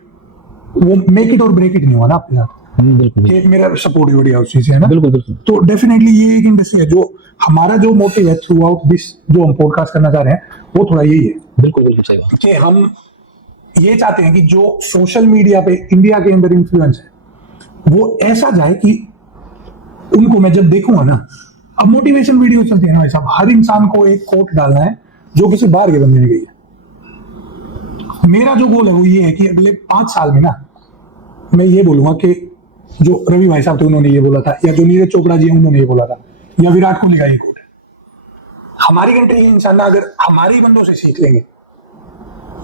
वो मेक इट और ब्रेक इट नहीं हुआ ना आपके साथ, बिल्कुल कि मेरा सपोर्ट भी बढ़िया उस चीज से, है ना। बिल्कुल बिल्कुल तो डेफिनेटली ये एक इंडस्ट्री है जो हमारा जो मोटिव है थ्रू आउट दिस जो हम पॉडकास्ट करना चाह रहे हैं वो थोड़ा यही है बिल्कुल बिल्कुल सही बात। कि हम ये चाहते हैं कि जो सोशल मीडिया पे इंडिया के अंदर इन्फ्लुएंस है वो ऐसा जाए कि उनको मैं जब देखूंगा ना, अब मोटिवेशन वीडियो चलती है ना भाई साहब, हर इंसान को एक कोट डालना है जो किसी बाहर के बंदे ने कही है। मेरा जो गोल है वो ये है कि अगले 5 साल में ना मैं ये बोलूंगा कि जो रवि भाई साहब थे उन्होंने ये बोला था, या जो नीरज चोपड़ा जी हैं उन्होंने ये बोला था, या विराट कोहली का ये कोट है, हमारी कंट्री के इंसान ना अगर हमारी बंदों से सीख लेंगे,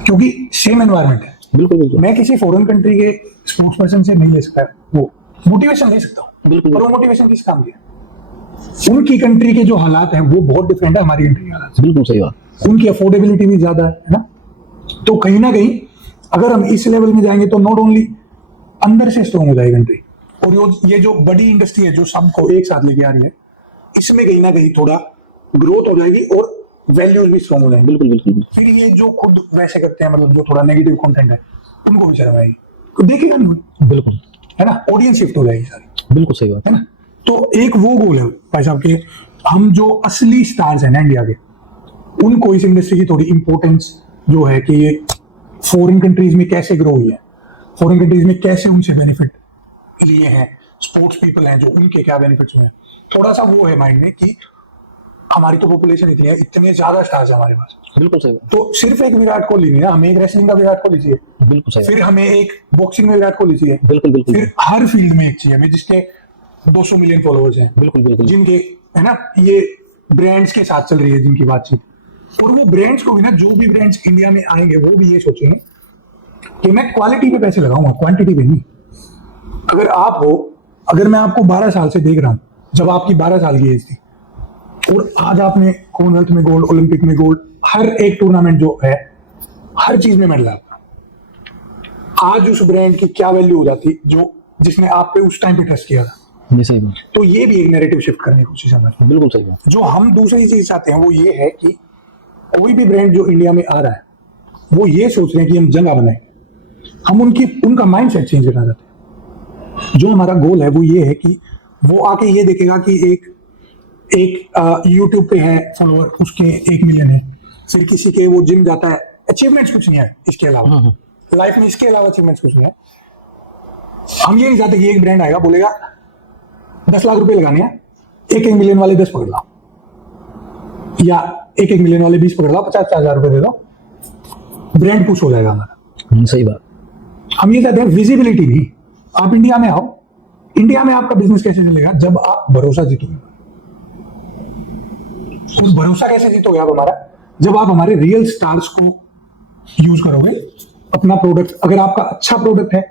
क्योंकि सेम एनवायरमेंट है। बिल्कुल बिल्कुल मैं किसी फॉरेन कंट्री के स्पोर्ट्स पर्सन से नहीं ले सकता, वो मोटिवेशन ले सकता हूँ, बिल्कुल। पर वो मोटिवेशन किस काम की है? उनकी कंट्री के जो हालात हैं वो बहुत डिफरेंट है हमारी कंट्री के हालात से। बिल्कुल सही बात। उनकी अफोर्डेबिलिटी भी ज्यादा है ना। तो कहीं ना कहीं अगर हम इस लेवल में जाएंगे तो नॉट ओनली अंदर से स्ट्रॉन्ग हो जाएगी कंट्री, और ये जो बड़ी इंडस्ट्री है जो सबको एक साथ लेके आ रही है, इसमें कहीं ना कहीं थोड़ा ग्रोथ हो जाएगी और वैल्यूज भी स्ट्रॉन्ग हो जाएंगे। बिल्कुल बिल्कुल फिर ये जो खुद वैसे करते हैं, मतलब जो थोड़ा नेगेटिव कंटेंट है, उनको भी शर्म आएगी, तो देखेगा नहीं, बिल्कुल, है ना। ऑडियंस शिफ्ट हो जाएगी सारी, बिल्कुल सही बात है ना। तो एक वो गोल है भाई साहब के, हम जो असली स्टार्स हैं ना इंडिया के, उनको इस इंडस्ट्री की थोड़ी इंपॉर्टेंस जो है कि ये फॉरेन कंट्रीज में कैसे ग्रो हुई है, फॉरेन कंट्रीज में कैसे उनसे बेनिफिट लिए हैं, स्पोर्ट्स पीपल हैं जो उनके क्या बेनिफिट्स हुए हैं, थोड़ा सा वो है माइंड में कि हमारी तो पॉपुलेशन इतनी है, इतने ज्यादा स्टार्स है हमारे पास। बिल्कुल सही बात। तो सिर्फ एक विराट कोहली नहीं ना, हमें एक रेसलिंग का विराट कोहली चाहिए, बिल्कुल सही फिर हमें एक बॉक्सिंग में विराट कोहली चाहिए, बिल्कुल बिल्कुल फिर हर फील्ड में एक चाहिए हमें, जिसके 200 मिलियन फॉलोअर्स हैं, बिल्कुल बिल्कुल जिनके, है ना, ये ब्रांड्स के साथ चल रही है जिनकी बातचीत। और वो ब्रांड्स को भी ना, जो भी ब्रांड्स इंडिया में आएंगे वो भी ये सोचेंगे कि मैं क्वालिटी पे पैसे लगाऊंगा, क्वांटिटी पे नहीं। अगर आप हो, अगर मैं आपको 12 साल से देख रहा हूं, जब आपकी 12 साल की एज थी, और आज आपने कॉमनवेल्थ में गोल्ड, ओलंपिक में गोल्ड, हर एक टूर्नामेंट जो है हर चीज में मेडल है आपका, आज उस ब्रांड की क्या वैल्यू हो जाती जो जिसने आप पे उस टाइम पे ट्रस्ट किया था। ये सही बात। तो ये भी एक नैरेटिव शिफ्ट करने की कोशिश है। बिल्कुल सही बात। जो हम दूसरी चीज चाहते हैं वो ये है कि कोई भी ब्रांड जो इंडिया में आ रहा है वो ये सोच रहे हैं कि हम जगह बनाएंगे, हम उनका माइंडसेट चेंज करना चाहते हैं। जो हमारा गोल है वो ये है कि वो आके ये देखेगा कि एक यूट्यूब पे है फॉलोअर, उसके 1 मिलियन है, फिर किसी के वो जिम जाता है, अचीवमेंट्स कुछ नहीं है इसके अलावा, लाइफ में इसके अलावा अचीवमेंट्स कुछ नहीं है। हम ये नहीं चाहते कि एक ब्रांड आएगा बोलेगा 10 लाख रुपए लगाने हैं, 1 मिलियन वाले 10 पकड़ लाओ, या 1 मिलियन वाले 20 पकड़ लाओ, 50,000 रुपए दे दो, ब्रांड पुश हो जाएगा हमारा। सही बात। हम ये चाहते हैं विजिबिलिटी नहीं। आप इंडिया में आओ, इंडिया में आपका बिजनेस कैसे चलेगा जब आप भरोसा जीतोगे। उस भरोसा कैसे जीतोगे आप हमारा, जब आप हमारे रियल स्टार्स को यूज करोगे अपना प्रोडक्ट। अगर आपका अच्छा प्रोडक्ट है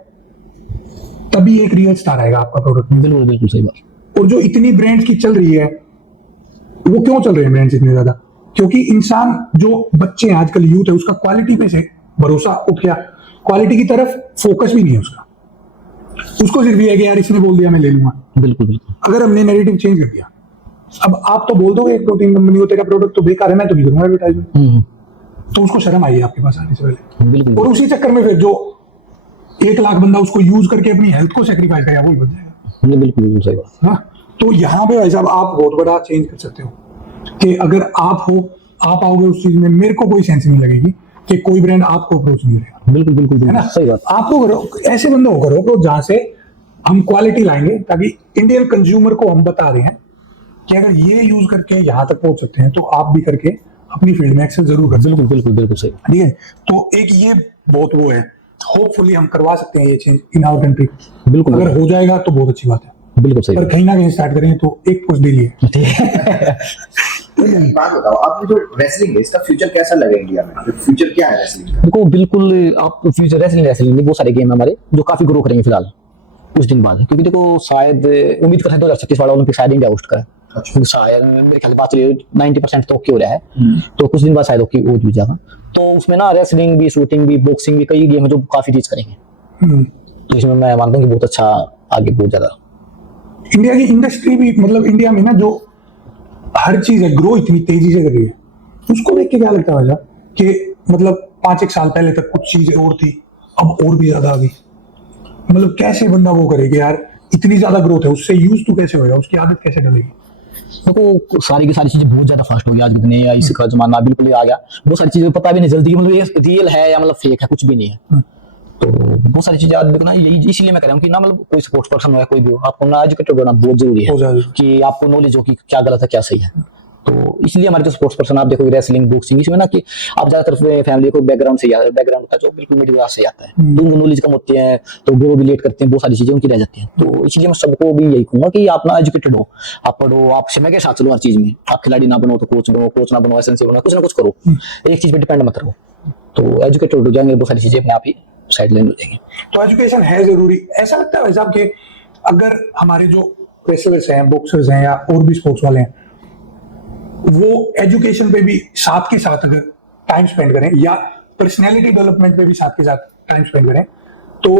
तभी एक रियल स्टार आएगा आपका प्रोडक्ट। बिल्कुल बिल्कुल सही बात। और जो इतनी ब्रांड्स की चल रही है, वो क्यों चल रहे हैं ब्रांड्स इतने ज्यादा? क्योंकि इंसान, जो बच्चे हैं आजकल, यूथ है, उसका क्वालिटी पे से भरोसा उठ गया, क्वालिटी की तरफ फोकस भी नहीं है उसका। उसको सिर्फ ये है कि यार इसने बोल दिया मैं ले लूंगा। बिल्कुल बिल्कुल। अगर हमने नैरेटिव चेंज कर दिया, अब आप तो बोल दोगे एक प्रोटीन कंपनी हो, तेरा प्रोडक्ट तो बेकार है, मैं तो नहीं करूंगा एडवर्टाइजमेंट, तो उसको शर्म आई आपके पास आने से पहले। बिल्कुल। और उसी चक्कर में फिर जो 1 लाख बंदा उसको यूज करके अपनी हेल्थ को सेक्रीफाइस करेगा वही बन जाएगा। बिल्कुल बिल्कुल सही बात। हाँ, तो यहाँ पे भाई साहब आप बहुत बड़ा चेंज कर सकते हो कि अगर आप हो, आप आओगे उस चीज में, मेरे को कोई सेंस नहीं लगेगी कि कोई ब्रांड आपको अप्रोच नहीं करेगा। बिल्कुल बिल्कुल है ना, सही बात। आपको करो, ऐसे बंदे हो करो तो जहां से हम क्वालिटी लाएंगे, ताकि इंडियन कंज्यूमर को हम बता रहे हैं कि अगर ये यूज करके यहाँ तक पहुंच सकते हैं तो आप भी करके अपनी फील्ड में एक्सेल जरूर कर सकते बिल्कुल बिल्कुल बिल्कुल सही। हैं। ठीक है, तो एक ये बहुत वो है, होपफुली हम करवा सकते हैं ये चीज इन आवर कंट्री। बिल्कुल। अगर हो जाएगा तो बहुत अच्छी बात है, बिल्कुल सही। पर कहीं ना कहीं स्टार्ट करेंगे तो एक पोस्ट डेली है। ठीक है। एक बात बताओ, आपने जो रेसलिंग है इसका फ्यूचर कैसा लगा इंडिया में? फ्यूचर क्या है रेसलिंग का? देखो बिल्कुल आप फ्यूचर रेसलिंग में बहुत सारे गेम है हमारे जो काफी ग्रो करेंगे फिलहाल कुछ दिन बाद, क्योंकि देखो शायद उम्मीद करते हैं 2036 वाला ओलंपिक शायद इंडिया होस्ट करे। क्योंकि शायद मेरे ख्याल से बात चलिए 90% तो ओके हो रहा है, तो कुछ दिन बाद शायद ओके हो भी जाएगा। तो उसमें ना रेसलिंग भी, शूटिंग भी, बॉक्सिंग भी, कई गेम है जो काफी रीच करेंगे। तो इसमें मैं मानता हूँ कि बहुत अच्छा आगे बहुत ज्यादा इंडिया की इंडस्ट्री भी, मतलब इंडिया में ना जो हर चीज है ग्रो इतनी तेजी से कर रही है, उसको देख के क्या लगता है भाई साहब कि मतलब 5-1 साल पहले तक कुछ चीजें और थी, अब और भी ज्यादा आ गई। मतलब कैसे बंदा वो करेगा यार, इतनी ज्यादा ग्रोथ है, उससे यूज टू कैसे होगा, उसकी आदत कैसे डलेगी? देखो सारी की सारी चीजें बहुत ज्यादा फास्ट हो गई आज के दिन, या इसका जमाना बिल्कुल आ गया। बहुत सारी चीजें पता भी नहीं चलती मतलब ये रियल है या मतलब फेक है, कुछ भी नहीं है। तो बहुत सारी चीजें आज देखना यही इसलिए मैं कह रहा हूँ कि ना मतलब कोई स्पोर्ट्स पर्सन हो या कोई भी हो, आपको ना एजुकेटेड होना बहुत जरूरी है कि आपको नॉलेज हो कि क्या गलत है क्या सही है। तो इसलिए हमारे जो स्पोर्ट्स पर्सन आप देखो रेसलिंग, बॉक्सिंग, इसमें ना कि आप ज्यादातर फैमिली को बैकग्राउंड से बैकग्राउंड होता है जो बिल्कुल मिडिल क्लास से आता है, तो उनको नॉलेज कम होती है, तो ग्रो भी लेट करते हैं, बहुत सारी चीजें उनकी रह जाती हैं। तो इसलिए मैं सबको भी यही कहूंगा कि आप ना एजुकेटेड हो, आप पढ़ो, आप समय के साथ चलो हर चीज में। आप खिलाड़ी ना बनो तो कोच बनो, कोच ना बनो एसएनसी बनो, कुछ ना कुछ करो, एक चीज पे डिपेंड मत रहो। तो एजुकेटेड हो जाएंगे, बहुत सारी चीजें अपने आप ही साइड लाइन हो जाएंगी। तो एजुकेशन है जरूरी। ऐसा लगता है भाई साहब कि अगर हमारे जो रेसलर्स हैं, बॉक्सर्स हैं या और भी स्पोर्ट्स वाले हैं, वो एजुकेशन पे भी साथ के साथ अगर टाइम स्पेंड करें या पर्सनैलिटी डेवलपमेंट पे भी साथ के साथ टाइम स्पेंड करें, तो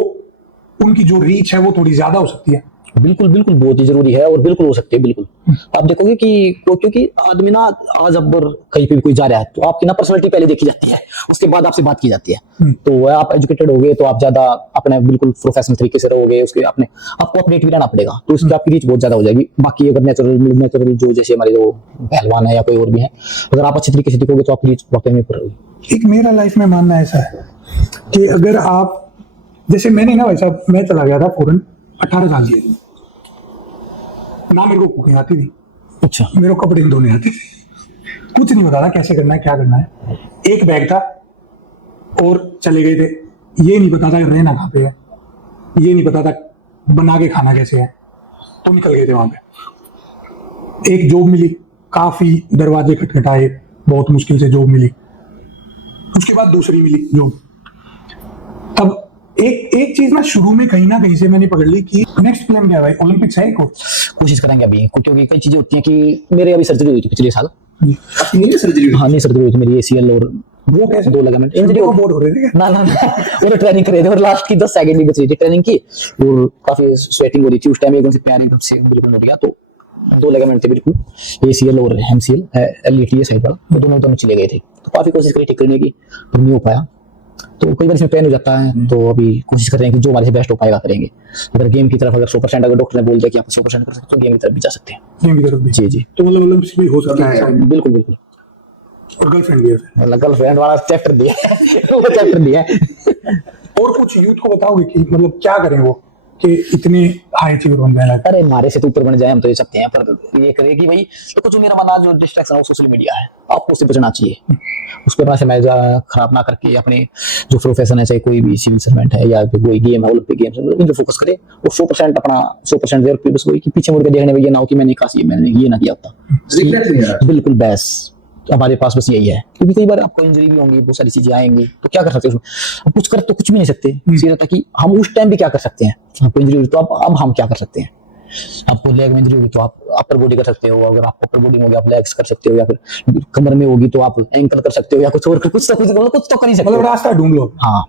उनकी जो रीच है वो थोड़ी ज्यादा हो सकती है। बिल्कुल बिल्कुल बहुत ही जरूरी है और बिल्कुल हो सकती है बिल्कुल। आप देखोगे कि क्योंकि आदमी ना आज अब कहीं पे भी कोई जा रहा है तो आपकी ना पर्सनालिटी पहले देखी जाती है, उसके बाद आपसे बात की जाती है। तो आप एजुकेटेड होगे तो आप ज्यादा अपने बिल्कुल प्रोफेशनल तरीके से रहोगे, उसके अपने आपको अपडेट भी रहना पड़ेगा, तो उसकी आपकी रीच बहुत ज्यादा हो जाएगी। बाकी अगर नेचुरल जो जैसे हमारे जो पहलवान है या कोई और भी है, अगर आप अच्छे तरीके से दिखोगे तो आपकी रीच वाकई में ऊपर रहेगी। एक मेरा लाइफ में मानना ऐसा है कि अगर आप, जैसे मैंने ना भाई साहब, मैं चला गया था फॉरेन 18 साल की एज, ना मेरे को कुकिंग आती थी, अच्छा, मेरे को कपड़े धोने आते थे, कुछ नहीं पता था कैसे करना है क्या करना है। एक बैग था और चले गए थे, ये नहीं पता था रहना कहाँ पे है, ये नहीं पता था बना के खाना कैसे है, तो निकल गए थे वहां पे। एक जॉब मिली, काफी दरवाजे खटखटाए, बहुत मुश्किल से जॉब मिली, उसके बाद दूसरी मिली जॉब। तब एक चीज ना शुरू में कहीं ना कहीं से मैंने पकड़ ली कि नेक्स्ट प्लान क्या है भाई, ओलंपिक्स है को कोशिश करेंगे अभी, क्योंकि कई चीजें होती हैं कि मेरे अभी सर्जरी हुई थी पिछले साल। अपनी सर्जरी? हाँ नहीं सर्जरी हुई थी मेरी, एसीएल और वो कैसे 2 लिगामेंट इंजरी को बोर्ड हो रहे थे ना वो ट्रेनिंग कर रहे थे और लास्ट की 10 सेकंड ही बच रही थी ट्रेनिंग की, और काफी स्वेटिंग हो रही थी उस टाइम, एकदम से प्यार एकदम से बिल्कुल हो गया। तो 2 लिगामेंट थे बिल्कुल, एसीएल और एमसीएल, एलईटी साइड वाला, तो दोनों चले गए थे। तो काफी कोशिश करी ठीक करने की, पर नहीं हो पाया। तो कई बार इसमें पेन हो जाता है, तो अभी कोशिश कर रहे हैं कि जो हमारे से बेस्ट हो पाएगा करेंगे। अगर गेम की तरफ अगर 100% अगर डॉक्टर ने बोल दिया कि आप 100% कर सकते हो, तो गेम की तरफ भी जा सकते हैं। गेम की तरफ भी? जी जी, तो मतलब ओलंपिक्स भी हो सकता है? बिल्कुल बिल्कुल। और गर्लफ्रेंड भी है? मतलब गर्लफ्रेंड वाला चैप्टर दिया है वो चैप्टर दिया है। और कुछ यूथ को बताओगे कि मतलब क्या करें वो कि इतने हाई अचीवर बन जाए? अरे हमारे से तो ऊपर बन जाए हम तो ये सकते हैं, पर ये करे कि भाई देखो जो मेरा माना जो डिस्ट्रैक्शन है वो सोशल मीडिया है, आपको उससे बचना चाहिए। उस पर अपना समय खराब ना करके अपने जो प्रोफेशन है, चाहे कोई भी सिविल सर्वेंट है या कोई गेम है, ओलंपिक गेम्स है, उन पे फोकस करे और 100% अपना 100% देर बस वही कि पीछे मुड़ के देखने में ये ना हो कि मैंने काश मैंने ये ना किया होता। बिल्कुल बेस्ट हमारे पास बस यही है, क्योंकि कई बार आपको इंजरी भी होंगी, बहुत सारी चीजें आएंगी, तो क्या कर सकते हैं उसमें? कुछ कर तो कुछ भी नहीं सकते। सीधा था कि हम उस टाइम भी क्या कर सकते हैं, आपको इंजरी हुई तो अब हम क्या कर सकते हैं? आपको लेग में इंजरी होगी तो आप अपर बॉडी कर सकते हो, अगर आपको अपर बॉडी होगी आप लेग्स कर सकते हो, या फिर कमर में होगी तो आप एंकल कर सकते हो, या कुछ और कुछ तो कर ही सकते हो। मतलब रास्ता ढूंढ लो। हाँ,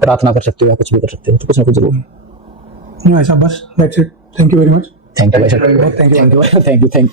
प्रार्थना कर सकते हो या कुछ भी कर सकते हो, तो कुछ ना कुछ जरूर। नहीं ऐसा बस, that's it, thank you very much. Thank you thank you. Thank you.